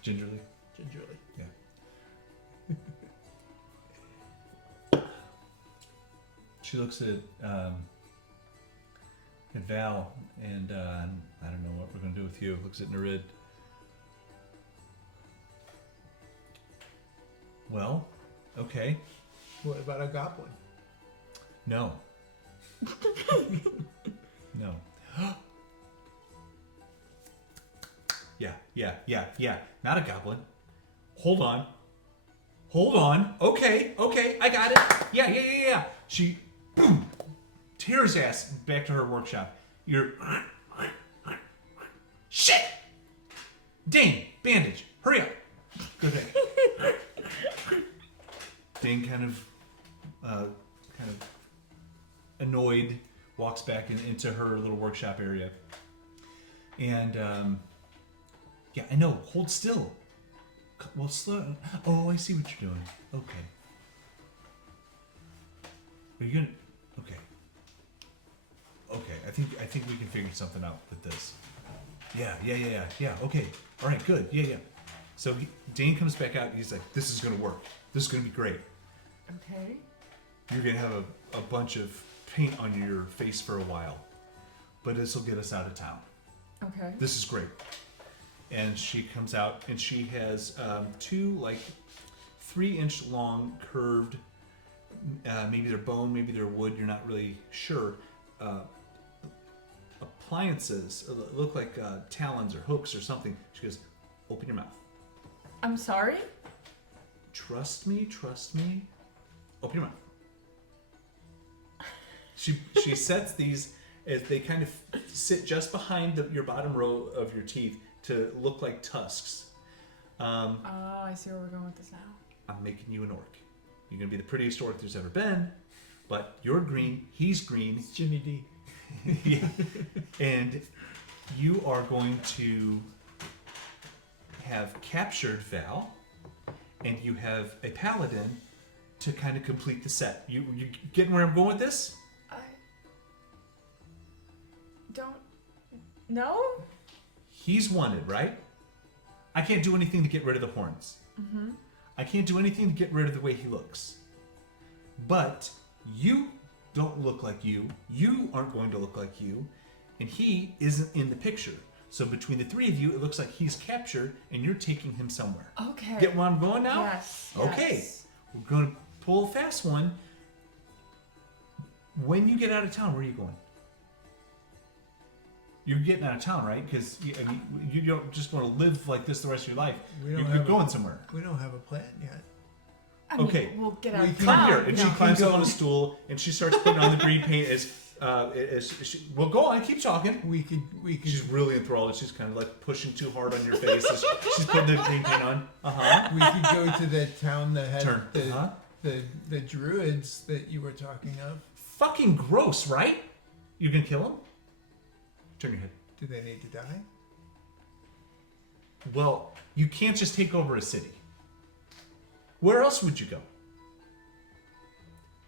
Gingerly. Gingerly. She looks at Val, and I don't know what we're gonna do with you. Looks at Nereid. Well, okay. What about a goblin? No. No. Yeah. Not a goblin. Hold on. Okay, I got it. Yeah. She boom, tears ass back to her workshop. You're shit. Dayne, bandage. Hurry up. Go back. Dayne kind of annoyed walks back into her little workshop area. And yeah, I know. Hold still. Well, slow. Oh, I see what you're doing. Okay. Are you gonna? Okay. I think we can figure something out with this. Yeah. Okay. All right. Good. Yeah. So Dayne comes back out. And he's like, "This is gonna work. This is gonna be great. Okay. You're gonna have a bunch of paint on your face for a while, but this will get us out of town. Okay. This is great." And she comes out and she has two like 3-inch long curved, maybe they're bone, maybe they're wood, you're not really sure, appliances, look like talons or hooks or something. She goes, "Open your mouth." I'm sorry? Trust me. Open your mouth. She sets these as they kind of sit just behind your bottom row of your teeth to look like tusks. Oh, I see where we're going with this now. I'm making you an orc. You're gonna be the prettiest orc there's ever been, but you're green, he's green. It's Jimmy D. Yeah. And you are going to have captured Val, and you have a paladin to kind of complete the set. You getting where I'm going with this? I don't know. He's wanted, right? I can't do anything to get rid of the horns. Mm-hmm. I can't do anything to get rid of the way he looks. But you don't look like you. You aren't going to look like you. And he isn't in the picture. So between the three of you, it looks like he's captured and you're taking him somewhere. Okay. Get where I'm going now? Yes. Okay. Yes. We're going to pull a fast one. When you get out of town, where are you going? You're getting out of town, right? Because you don't just want to live like this the rest of your life. You're going somewhere. We don't have a plan yet. I mean, Okay. we'll get out We of can- Come town. here, and she Yeah. climbs up Go. on a stool, and she starts putting on the green paint. Well, go on, keep talking. We could. She's really enthralled. She's kind of like pushing too hard on your face. As she's putting the green paint on. We could go to the town that had Turn. the druids that you were talking of. Fucking gross, right? You gonna kill him? Turn your head. Do they need to die? Well, you can't just take over a city. Where else would you go? Do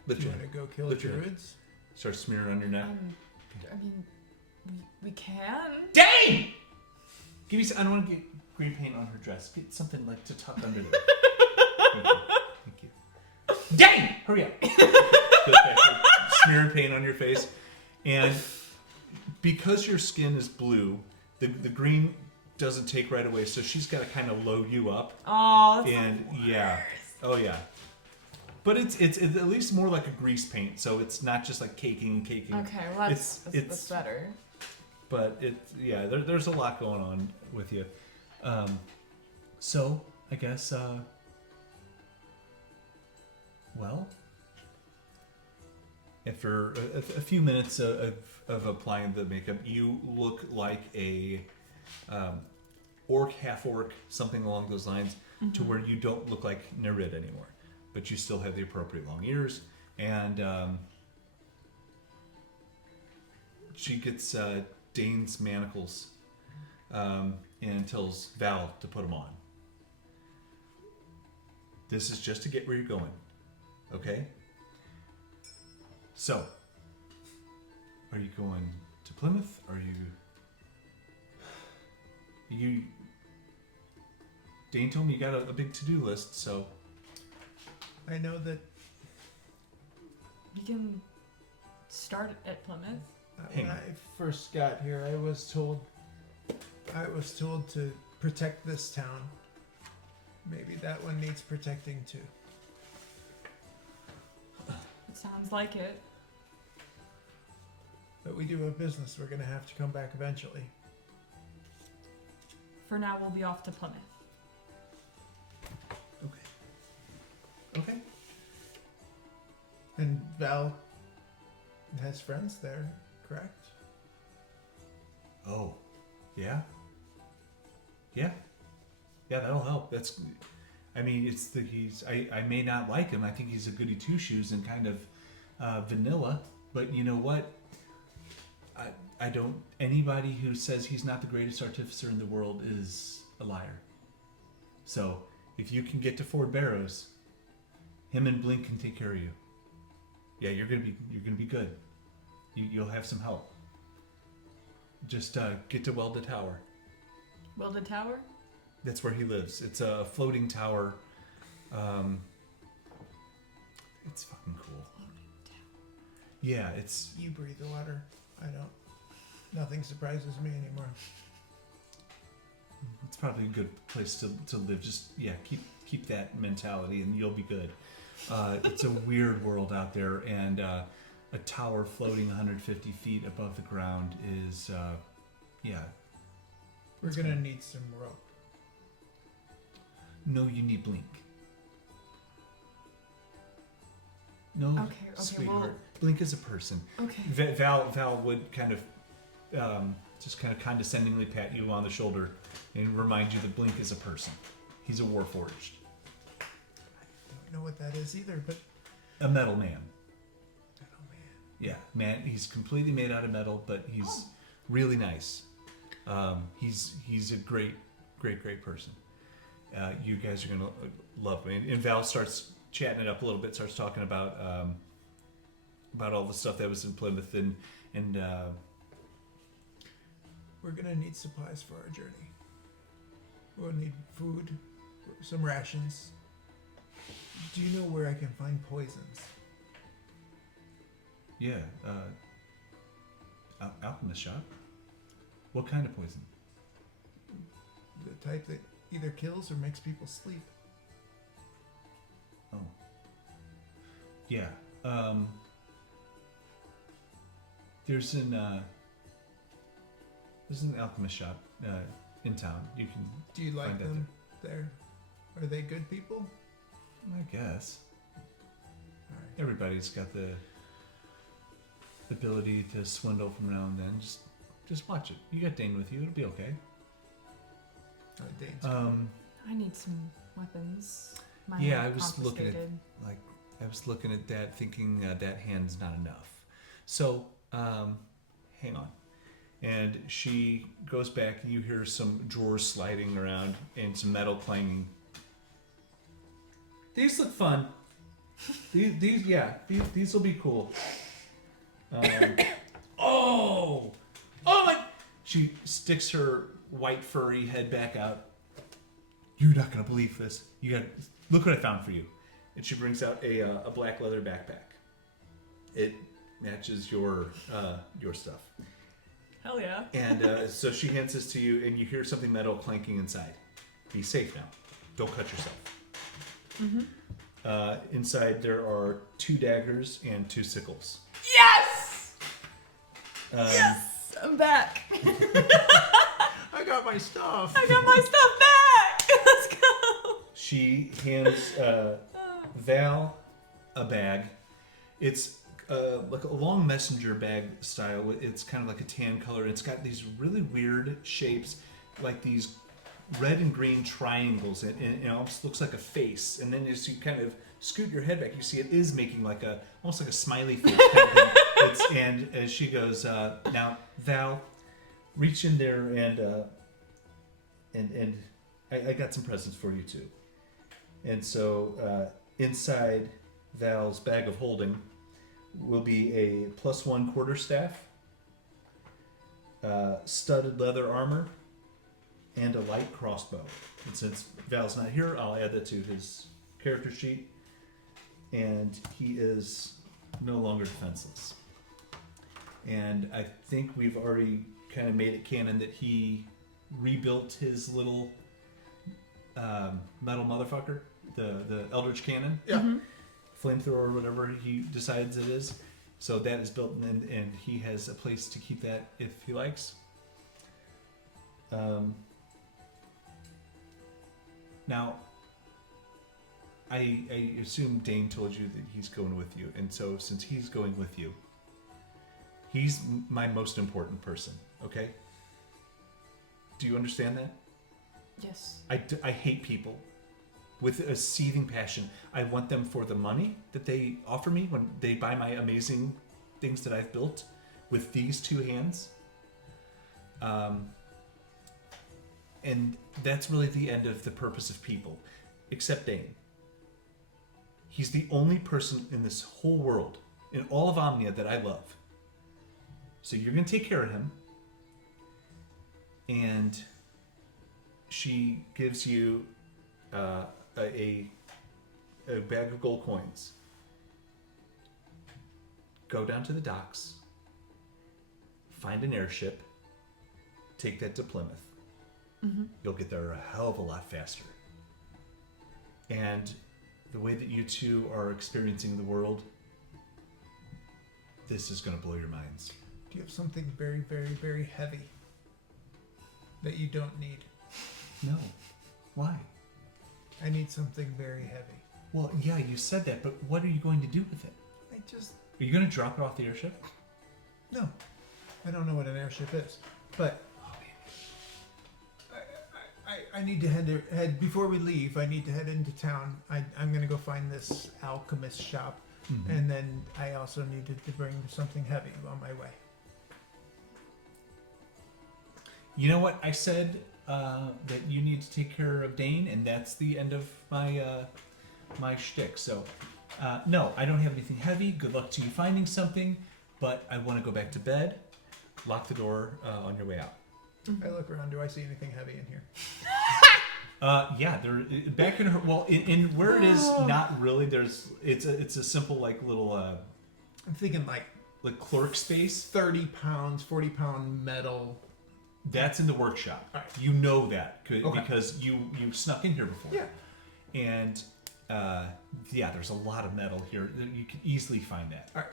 Lift you your want head. to go kill Lift your head. druids? Start smearing on your neck. I mean, we can. Dayne! Give me some. I don't want to get green paint on her dress. Get something like to tuck under there. Thank you. Dayne! Hurry up. Smear paint on your face. And because your skin is blue, the green doesn't take right away, so she's got to kind of load you up. Oh, that's And the worst. yeah. Oh yeah. But it's at least more like a grease paint, so it's not just like caking. Okay, well that's It's- better. But there's a lot going on with you. So I guess well, after a few minutes of applying the makeup, you look like a orc, half orc, something along those lines, to where you don't look like Nereid anymore, but you still have the appropriate long ears. And she gets Dayne's manacles and tells Val to put them on. This is just to get where you're going, okay? So, Are you going to Plymouth? Are you... Dayne told me you got a big to-do list, so... I know that You can start at Plymouth. when I first got here, I was told to protect this town. Maybe that one needs protecting too. It sounds like it. But we do have business. We're gonna have to come back eventually. For now, we'll be off to Plymouth. Okay. And Val has friends there, correct? Oh, yeah? Yeah, that'll help. I may not like him. I think he's a goody two-shoes and kind of vanilla, but you know what? I don't, anybody who says he's not the greatest artificer in the world is a liar. So, if you can get to Ford Barrows, him and Blink can take care of you. Yeah, you're gonna be good. You'll have some help. Just get to Welda Tower. Welded Tower? That's where he lives. It's a floating tower. It's fucking cool. Yeah, it's... You breathe the water. I don't. Nothing surprises me anymore. It's probably a good place to live. Just, yeah, keep that mentality and you'll be good. It's a weird world out there, and a tower floating 150 feet above the ground is, yeah. We're gonna need some rope. No, you need Blink. No, Okay, sweetheart. well- Blink is a person. Okay. Val would kind of just kind of condescendingly pat you on the shoulder and remind you that Blink is a person. He's a warforged. I don't know what that is either, but A metal man. oh man. Yeah, man. He's completely made out of metal, but he's really nice. He's a great person. You guys are gonna love him. And Val starts chatting it up a little bit. Starts talking about all the stuff that was in Plymouth and We're gonna need supplies for our journey. We'll need food, some rations. Do you know where I can find poisons? yeah, alchemist shop. What kind of poison? The type that either kills or makes people sleep. Oh. Yeah. There's an alchemist shop in town. You can. Do you like Find out them there? Are they good people? I guess. Alright. Everybody's got the ability to swindle from now and then. Just watch it. You got Dayne with you. It'll be okay. Dayne's I need some weapons. Yeah, I was looking at confiscated. that, thinking that hand's not enough. So, hang on. And she goes back, and you hear some drawers sliding around and some metal clanging. These look fun. These will be cool. Oh my! She sticks her white furry head back out. You're not gonna believe this. Look what I found for you. And she brings out a black leather backpack. It matches your stuff. Hell yeah. And so she hands this to you, and you hear something metal clanking inside. Be safe now. Don't cut yourself. Mm-hmm. Inside there are 2 daggers and 2 sickles. Yes! Yes! I'm back. I got my stuff. I got my stuff back. Let's go. She hands Val a bag. It's like a long messenger bag style. It's kind of like a tan color. It's got these really weird shapes, like these red and green triangles, and it almost looks like a face. And then as you kind of scoot your head back, you see it is making like almost like a smiley face kind of thing. And as she goes, now Val, reach in there and I got some presents for you too. And so inside Val's bag of holding will be a +1 quarterstaff studded leather armor, and a light crossbow. And since Val's not here, I'll add that to his character sheet. And he is no longer defenseless. And I think we've already kind of made it canon that he rebuilt his little metal motherfucker, the Eldritch Cannon. Yeah. Flamethrower or whatever he decides it is. So that is built in, and he has a place to keep that if he likes. Now, I assume Dayne told you that he's going with you, and so since he's going with you, he's my most important person, okay? Do you understand that? Yes. I hate people with a seething passion. I want them for the money that they offer me when they buy my amazing things that I've built with these two hands. And that's really the end of the purpose of people, except Dayne. He's the only person in this whole world, in all of Omnia, that I love. So you're going to take care of him. And she gives you a bag of gold coins. Go down to the docks, find an airship, take that to Plymouth. Mm-hmm. You'll get there a hell of a lot faster. And the way that you two are experiencing the world, this is going to blow your minds. Do you have something very, very, very heavy that you don't need? No. Why? I need something very heavy. Well, yeah, you said that, but what are you going to do with it? I just... Are you going to drop it off the airship? No. I don't know what an airship is. But... I need to head before we leave. I need to head into town. I'm gonna go find this alchemist shop, Mm-hmm. and then I also needed to bring something heavy on my way. You know what? I said that you need to take care of Dayne, and that's the end of my my shtick. So, no, I don't have anything heavy. Good luck to you finding something, but I want to go back to bed. Lock the door on your way out. I look around. Do I see anything heavy in here? Yeah, there back in her. Well, in where it is, not really. There's it's a simple like little I'm thinking like clerk space. 30 pounds, 40-pound metal. That's in the workshop. All right. You know that Okay. because you snuck in here before. Yeah. And yeah, there's a lot of metal here. You can easily find that. All right.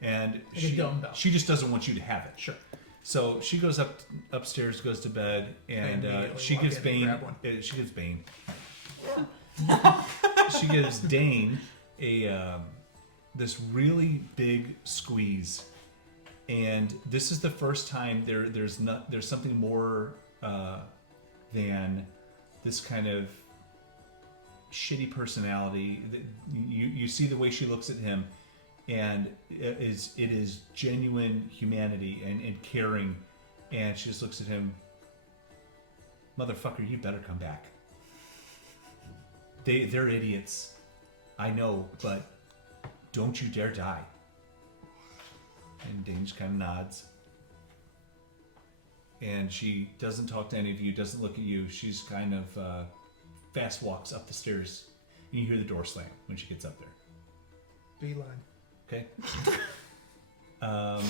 And Like a dumbbell. she just doesn't want you to have it. Sure. So she goes upstairs, goes to bed, and immediately she walk gives in and Bane. grab one. She gives Bane. She gives Dayne a this really big squeeze, and this is the first time there's something more than this kind of shitty personality. You see the way she looks at him. And it is genuine humanity and caring, and she just looks at him. Motherfucker, you better come back. They're idiots, I know, but don't you dare die. And Dayne just kind of nods, and she doesn't talk to any of you, doesn't look at you. She's kind of fast walks up the stairs, and you hear the door slam when she gets up there. Beeline. Okay. Oh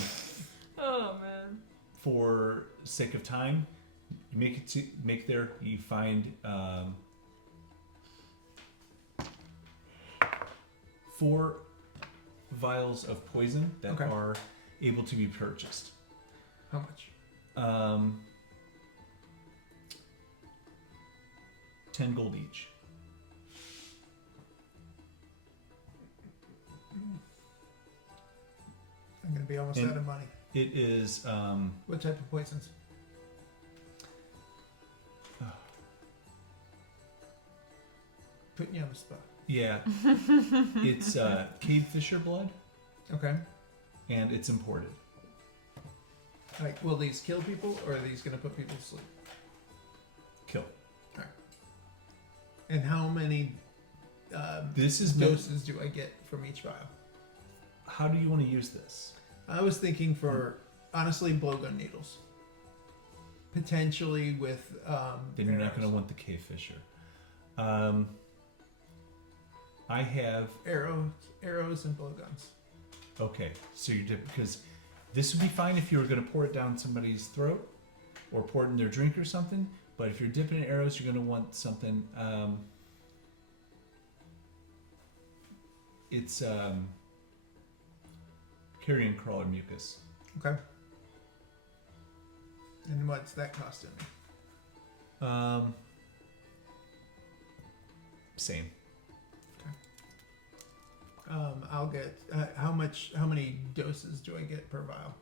man. For sake of time, you make there. You find 4 vials of poison that Okay. are able to be purchased. How much? 10 gold each. I'm gonna be almost And- out of money. It is What type of poisons? Putting you on the spot. yeah. It's cave fisher blood, Okay. and it's imported. Like, will these kill people, or are these gonna put people to sleep? Kill. And how many This is doses do I get from each vial? How do you want to use this? I was thinking for, honestly, blowgun needles. potentially with. Then you're not going to arrows. want the cave fisher. I have. Arrows and blowguns. Okay, so you dip because this would be fine if you were going to pour it down somebody's throat or pour it in their drink or something. But if you're dipping in arrows, you're going to want something. It's carrion crawler mucus. Okay. And what's that costing me? Same. I'll get how many doses do I get per vial?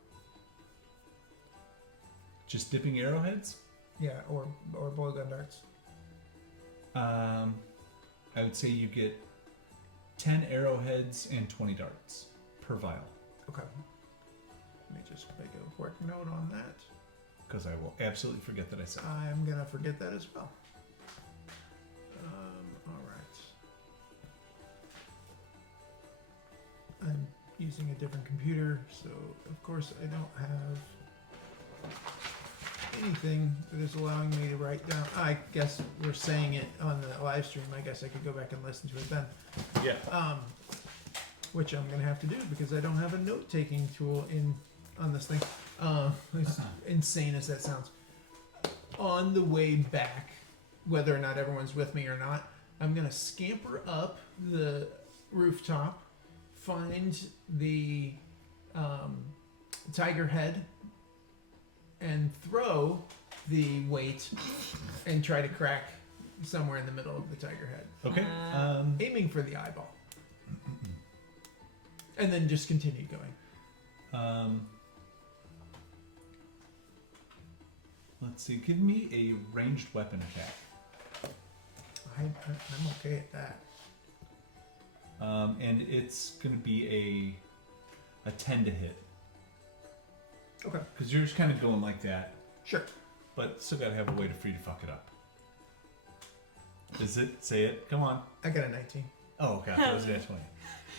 Just dipping arrowheads. Yeah, or blowgun darts. I would say you get 10 arrowheads and 20 darts per vial. Okay. Let me just make a quick note on that. Because I will absolutely forget that I said. I'm gonna forget that as well. All right. I'm using a different computer, so of course I don't have anything that is allowing me to write down. I guess we're saying it on the live stream. I guess I could go back and listen to it then. Yeah. Which I'm gonna have to do because I don't have a note-taking tool on this thing. As insane as that sounds. On the way back, whether or not everyone's with me or not, I'm gonna scamper up the rooftop, find the tiger head, and throw the weight, and try to crack somewhere in the middle of the tiger head, Okay. aiming for the eyeball, and then just continue going. Let's see. Give me a ranged weapon attack. I'm okay at that. And it's going to be a 10 to hit. Okay. Because you're just kind of going like that, Sure. but still got to have a way for you to fuck it up. Is it? Say it. Come on. I got a 19. Oh, God. That was a 20.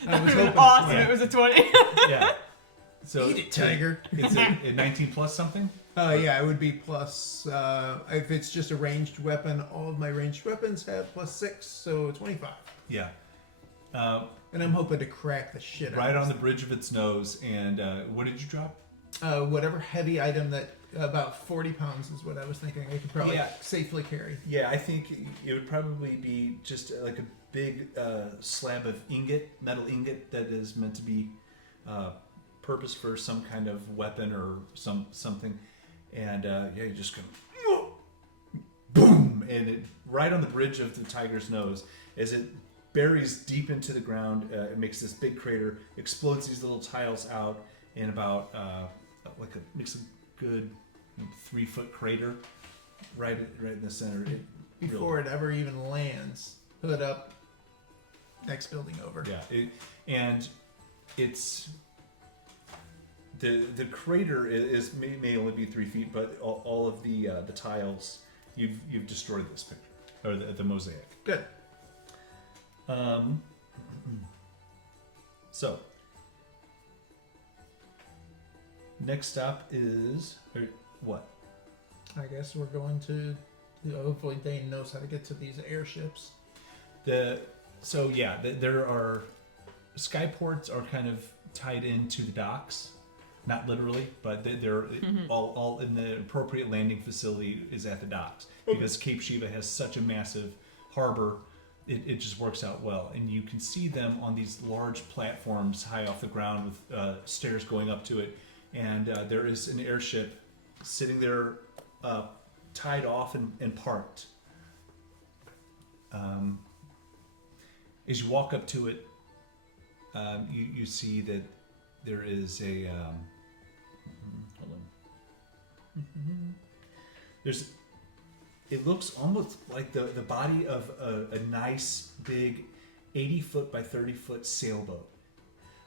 I was hoping. Awesome. Yeah. It was a 20. Yeah. So Eat it, tiger. It's a 19 plus something? Yeah, it would be plus. If it's just a ranged weapon, all of my ranged weapons have +6, so 25. Yeah. And I'm hoping to crack the shit out Right of on the bridge of its nose. And what did you drop? whatever heavy item that about 40 pounds is what I was thinking I could probably safely carry. Yeah, I think it would probably be just like a big slab of metal ingot that is meant to be purposed for some kind of weapon or something. And you just go boom, and it right on the bridge of the tiger's nose as it buries deep into the ground. It makes this big crater, explodes these little tiles out in about makes a good 3-foot crater right in the center. Before it ever even lands, hood up, next building over. Yeah, and it's the crater may only be 3 feet, but all of the tiles you've destroyed this picture or the mosaic. Good. So next up is what? I guess we're going to hopefully Dayne knows how to get to these airships. There are skyports are kind of tied into the docks, not literally, but they're all in the appropriate landing facility is at the docks because Cape Shiva has such a massive harbor. It just works out well, and you can see them on these large platforms high off the ground with stairs going up to it, and there is an airship sitting there tied off and parked. As you walk up to it, you see that there is a hold on. It looks almost like the body of a nice big 80-foot by 30-foot sailboat,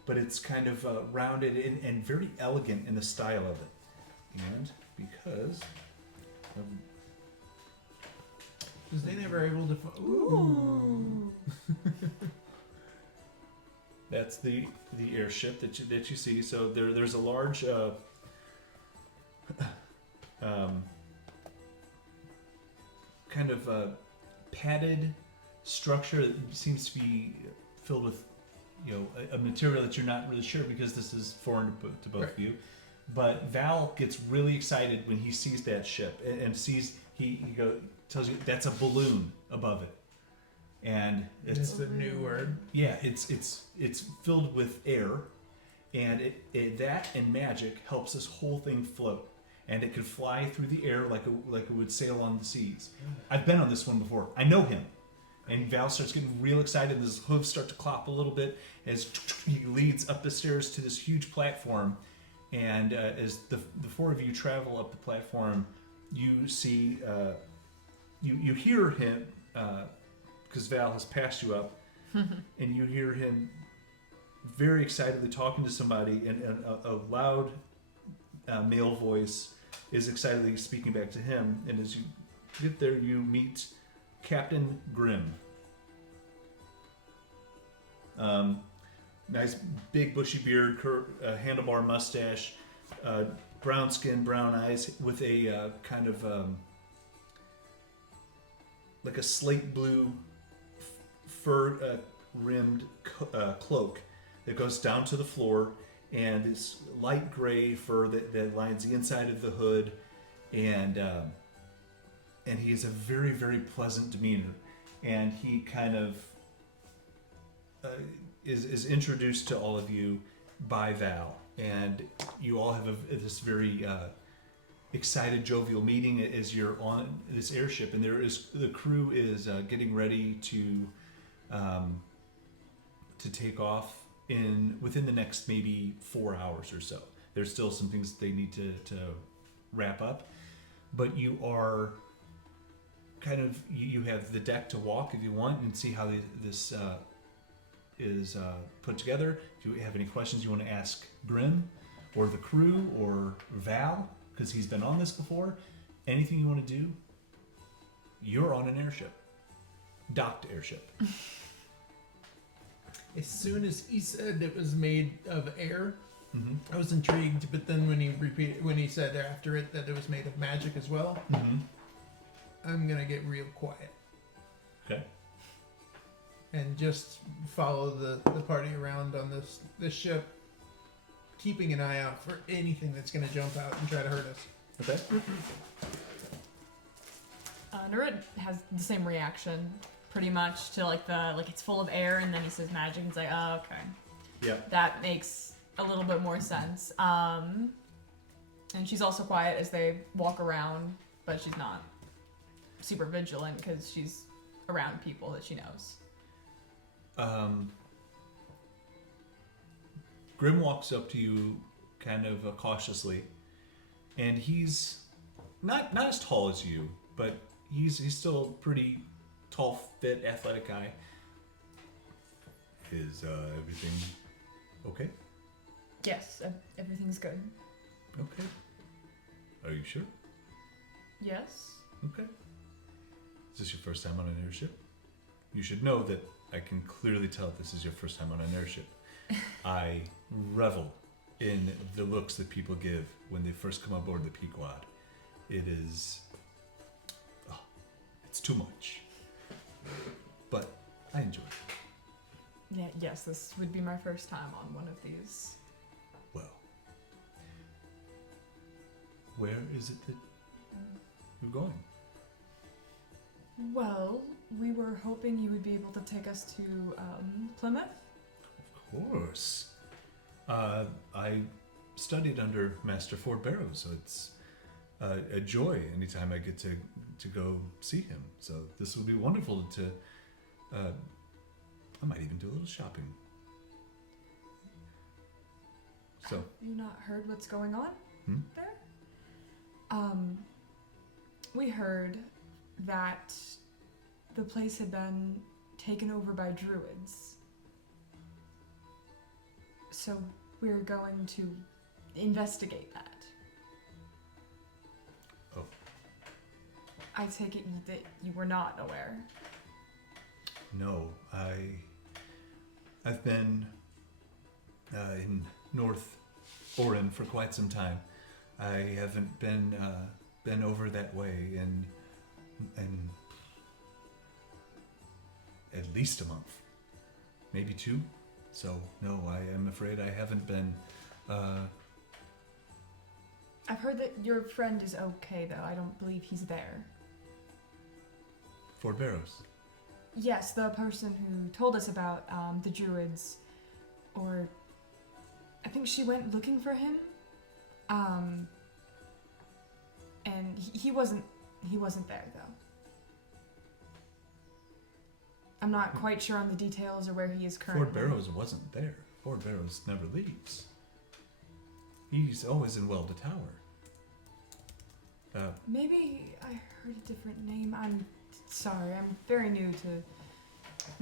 but it's kind of rounded and very elegant in the style of it. And because Was Dayne ever able to? Ooh. that's the airship that you see. So there's a large kind of padded structure that seems to be filled with, a material that you're not really sure because this is foreign to both of you. But Val gets really excited when he sees that ship and sees tells you that's a balloon above it, and It's the new word. yeah, it's filled with air, and that and magic helps this whole thing float, and it can fly through the air like it would sail on the seas. I've been on this one before. I know him. And Val starts getting real excited, and his hooves start to clop a little bit as he leads up the stairs to this huge platform. And as the four of you travel up the platform, you see, you hear him, because Val has passed you up, and you hear him very excitedly talking to somebody, and a loud male voice is excitedly speaking back to him. And as you get there, you meet Captain Grimm. Nice big bushy beard, handlebar mustache, brown skin, brown eyes, with a kind of like a slate blue fur rimmed cloak that goes down to the floor, and it's light gray fur that lines the inside of the hood, and he has a very, very pleasant demeanor, and he kind of is introduced to all of you by Val, and you all have this very excited, jovial meeting as you're on this airship, and the crew is getting ready to take off within the next maybe 4 hours or so. There's still some things that they need to wrap up, but you are kind of you have the deck to walk if you want and see how this is put together. If you have any questions you want to ask Grimm or the crew or Val, because he's been on this before, anything you want to do, you're on an airship. Docked airship. As soon as he said it was made of air, Mm-hmm. I was intrigued. But then when he said after it that it was made of magic as well, Mm-hmm. I'm gonna get real quiet Okay. and just follow the party around on this ship, keeping an eye out for anything that's gonna jump out and try to hurt us. Okay. Nereid has the same reaction, pretty much, to it's full of air, and then he says magic, and it's like, oh, okay. Yeah. That makes a little bit more sense. And she's also quiet as they walk around, but she's not super vigilant because she's around people that she knows. Grimm walks up to you kind of cautiously, and he's not as tall as you, but he's still a pretty tall, fit, athletic guy. Is everything okay? Yes, everything's good. Okay. Are you sure? Yes. Okay. Is this your first time on an airship? You should know that I can clearly tell this is your first time on an airship. I revel in the looks that people give when they first come aboard the Pequod. It is... oh, it's too much. But I enjoy it. Yeah. Yes, this would be my first time on one of these. Well, where is it that you're going? Well, we were hoping you would be able to take us to Plymouth. Of course. I studied under Master Ford Barrow, so it's a joy anytime I get to go see him. So this will be wonderful to... I might even do a little shopping. So... Have you not heard what's going on there? We heard that the place had been taken over by Druids. So we're going to investigate that. Oh. I take it that you were not aware. No, I've been in North Orin for quite some time. I haven't been over that way, and at least a month, maybe 2. So no, I am afraid I haven't been. I've heard that your friend is okay, though. I don't believe he's there. Fort Barrows. Yes, the person who told us about the Druids, or I think she went looking for him, and he wasn't there though. I'm not quite sure on the details or where he is currently. Fort Barrows wasn't there. Fort Barrows never leaves. He's always in Welda Tower. Maybe I heard a different name. I'm sorry. I'm very new to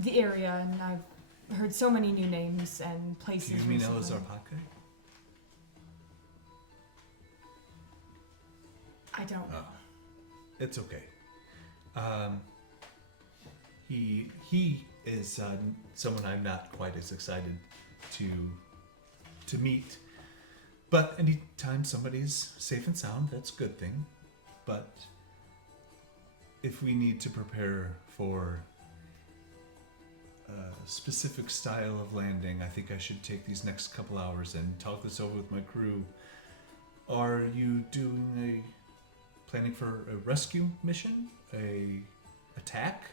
the area, and I've heard so many new names and places. Do you mean recently. Elazar-kai? I don't know. It's okay. He is someone I'm not quite as excited to meet. But anytime somebody's safe and sound, that's a good thing. But if we need to prepare for a specific style of landing, I think I should take these next couple hours and talk this over with my crew. Are you planning for a rescue mission? A attack?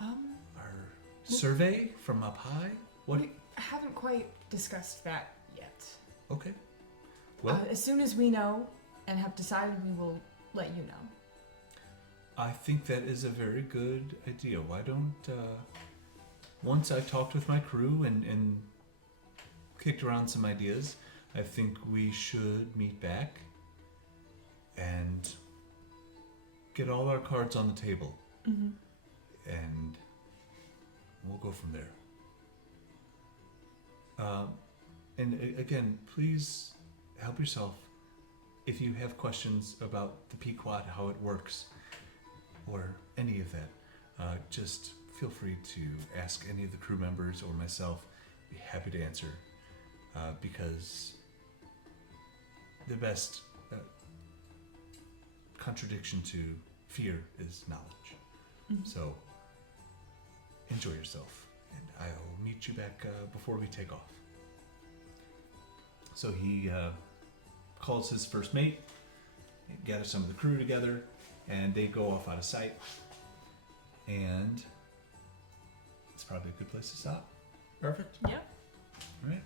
Or survey from up high? What? We haven't quite discussed that yet. Okay. Well, As soon as we know and have decided, we will let you know. I think that is a very good idea. Why don't, once I talked with my crew and kicked around some ideas, I think we should meet back and get all our cards on the table. Mm-hmm. And we'll go from there. Again, please help yourself. If you have questions about the Pequot, how it works, or any of that, just feel free to ask any of the crew members or myself. Be happy to answer, because the best contradiction to fear is knowledge. Mm-hmm. So enjoy yourself, and I'll meet you back before we take off. So he calls his first mate, gathers some of the crew together, and they go off out of sight. And it's probably a good place to stop. Perfect. Yep. All right.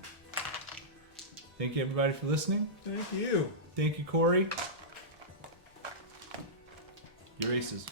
Thank you, everybody, for listening. Thank you. Thank you, Corey. Your aces.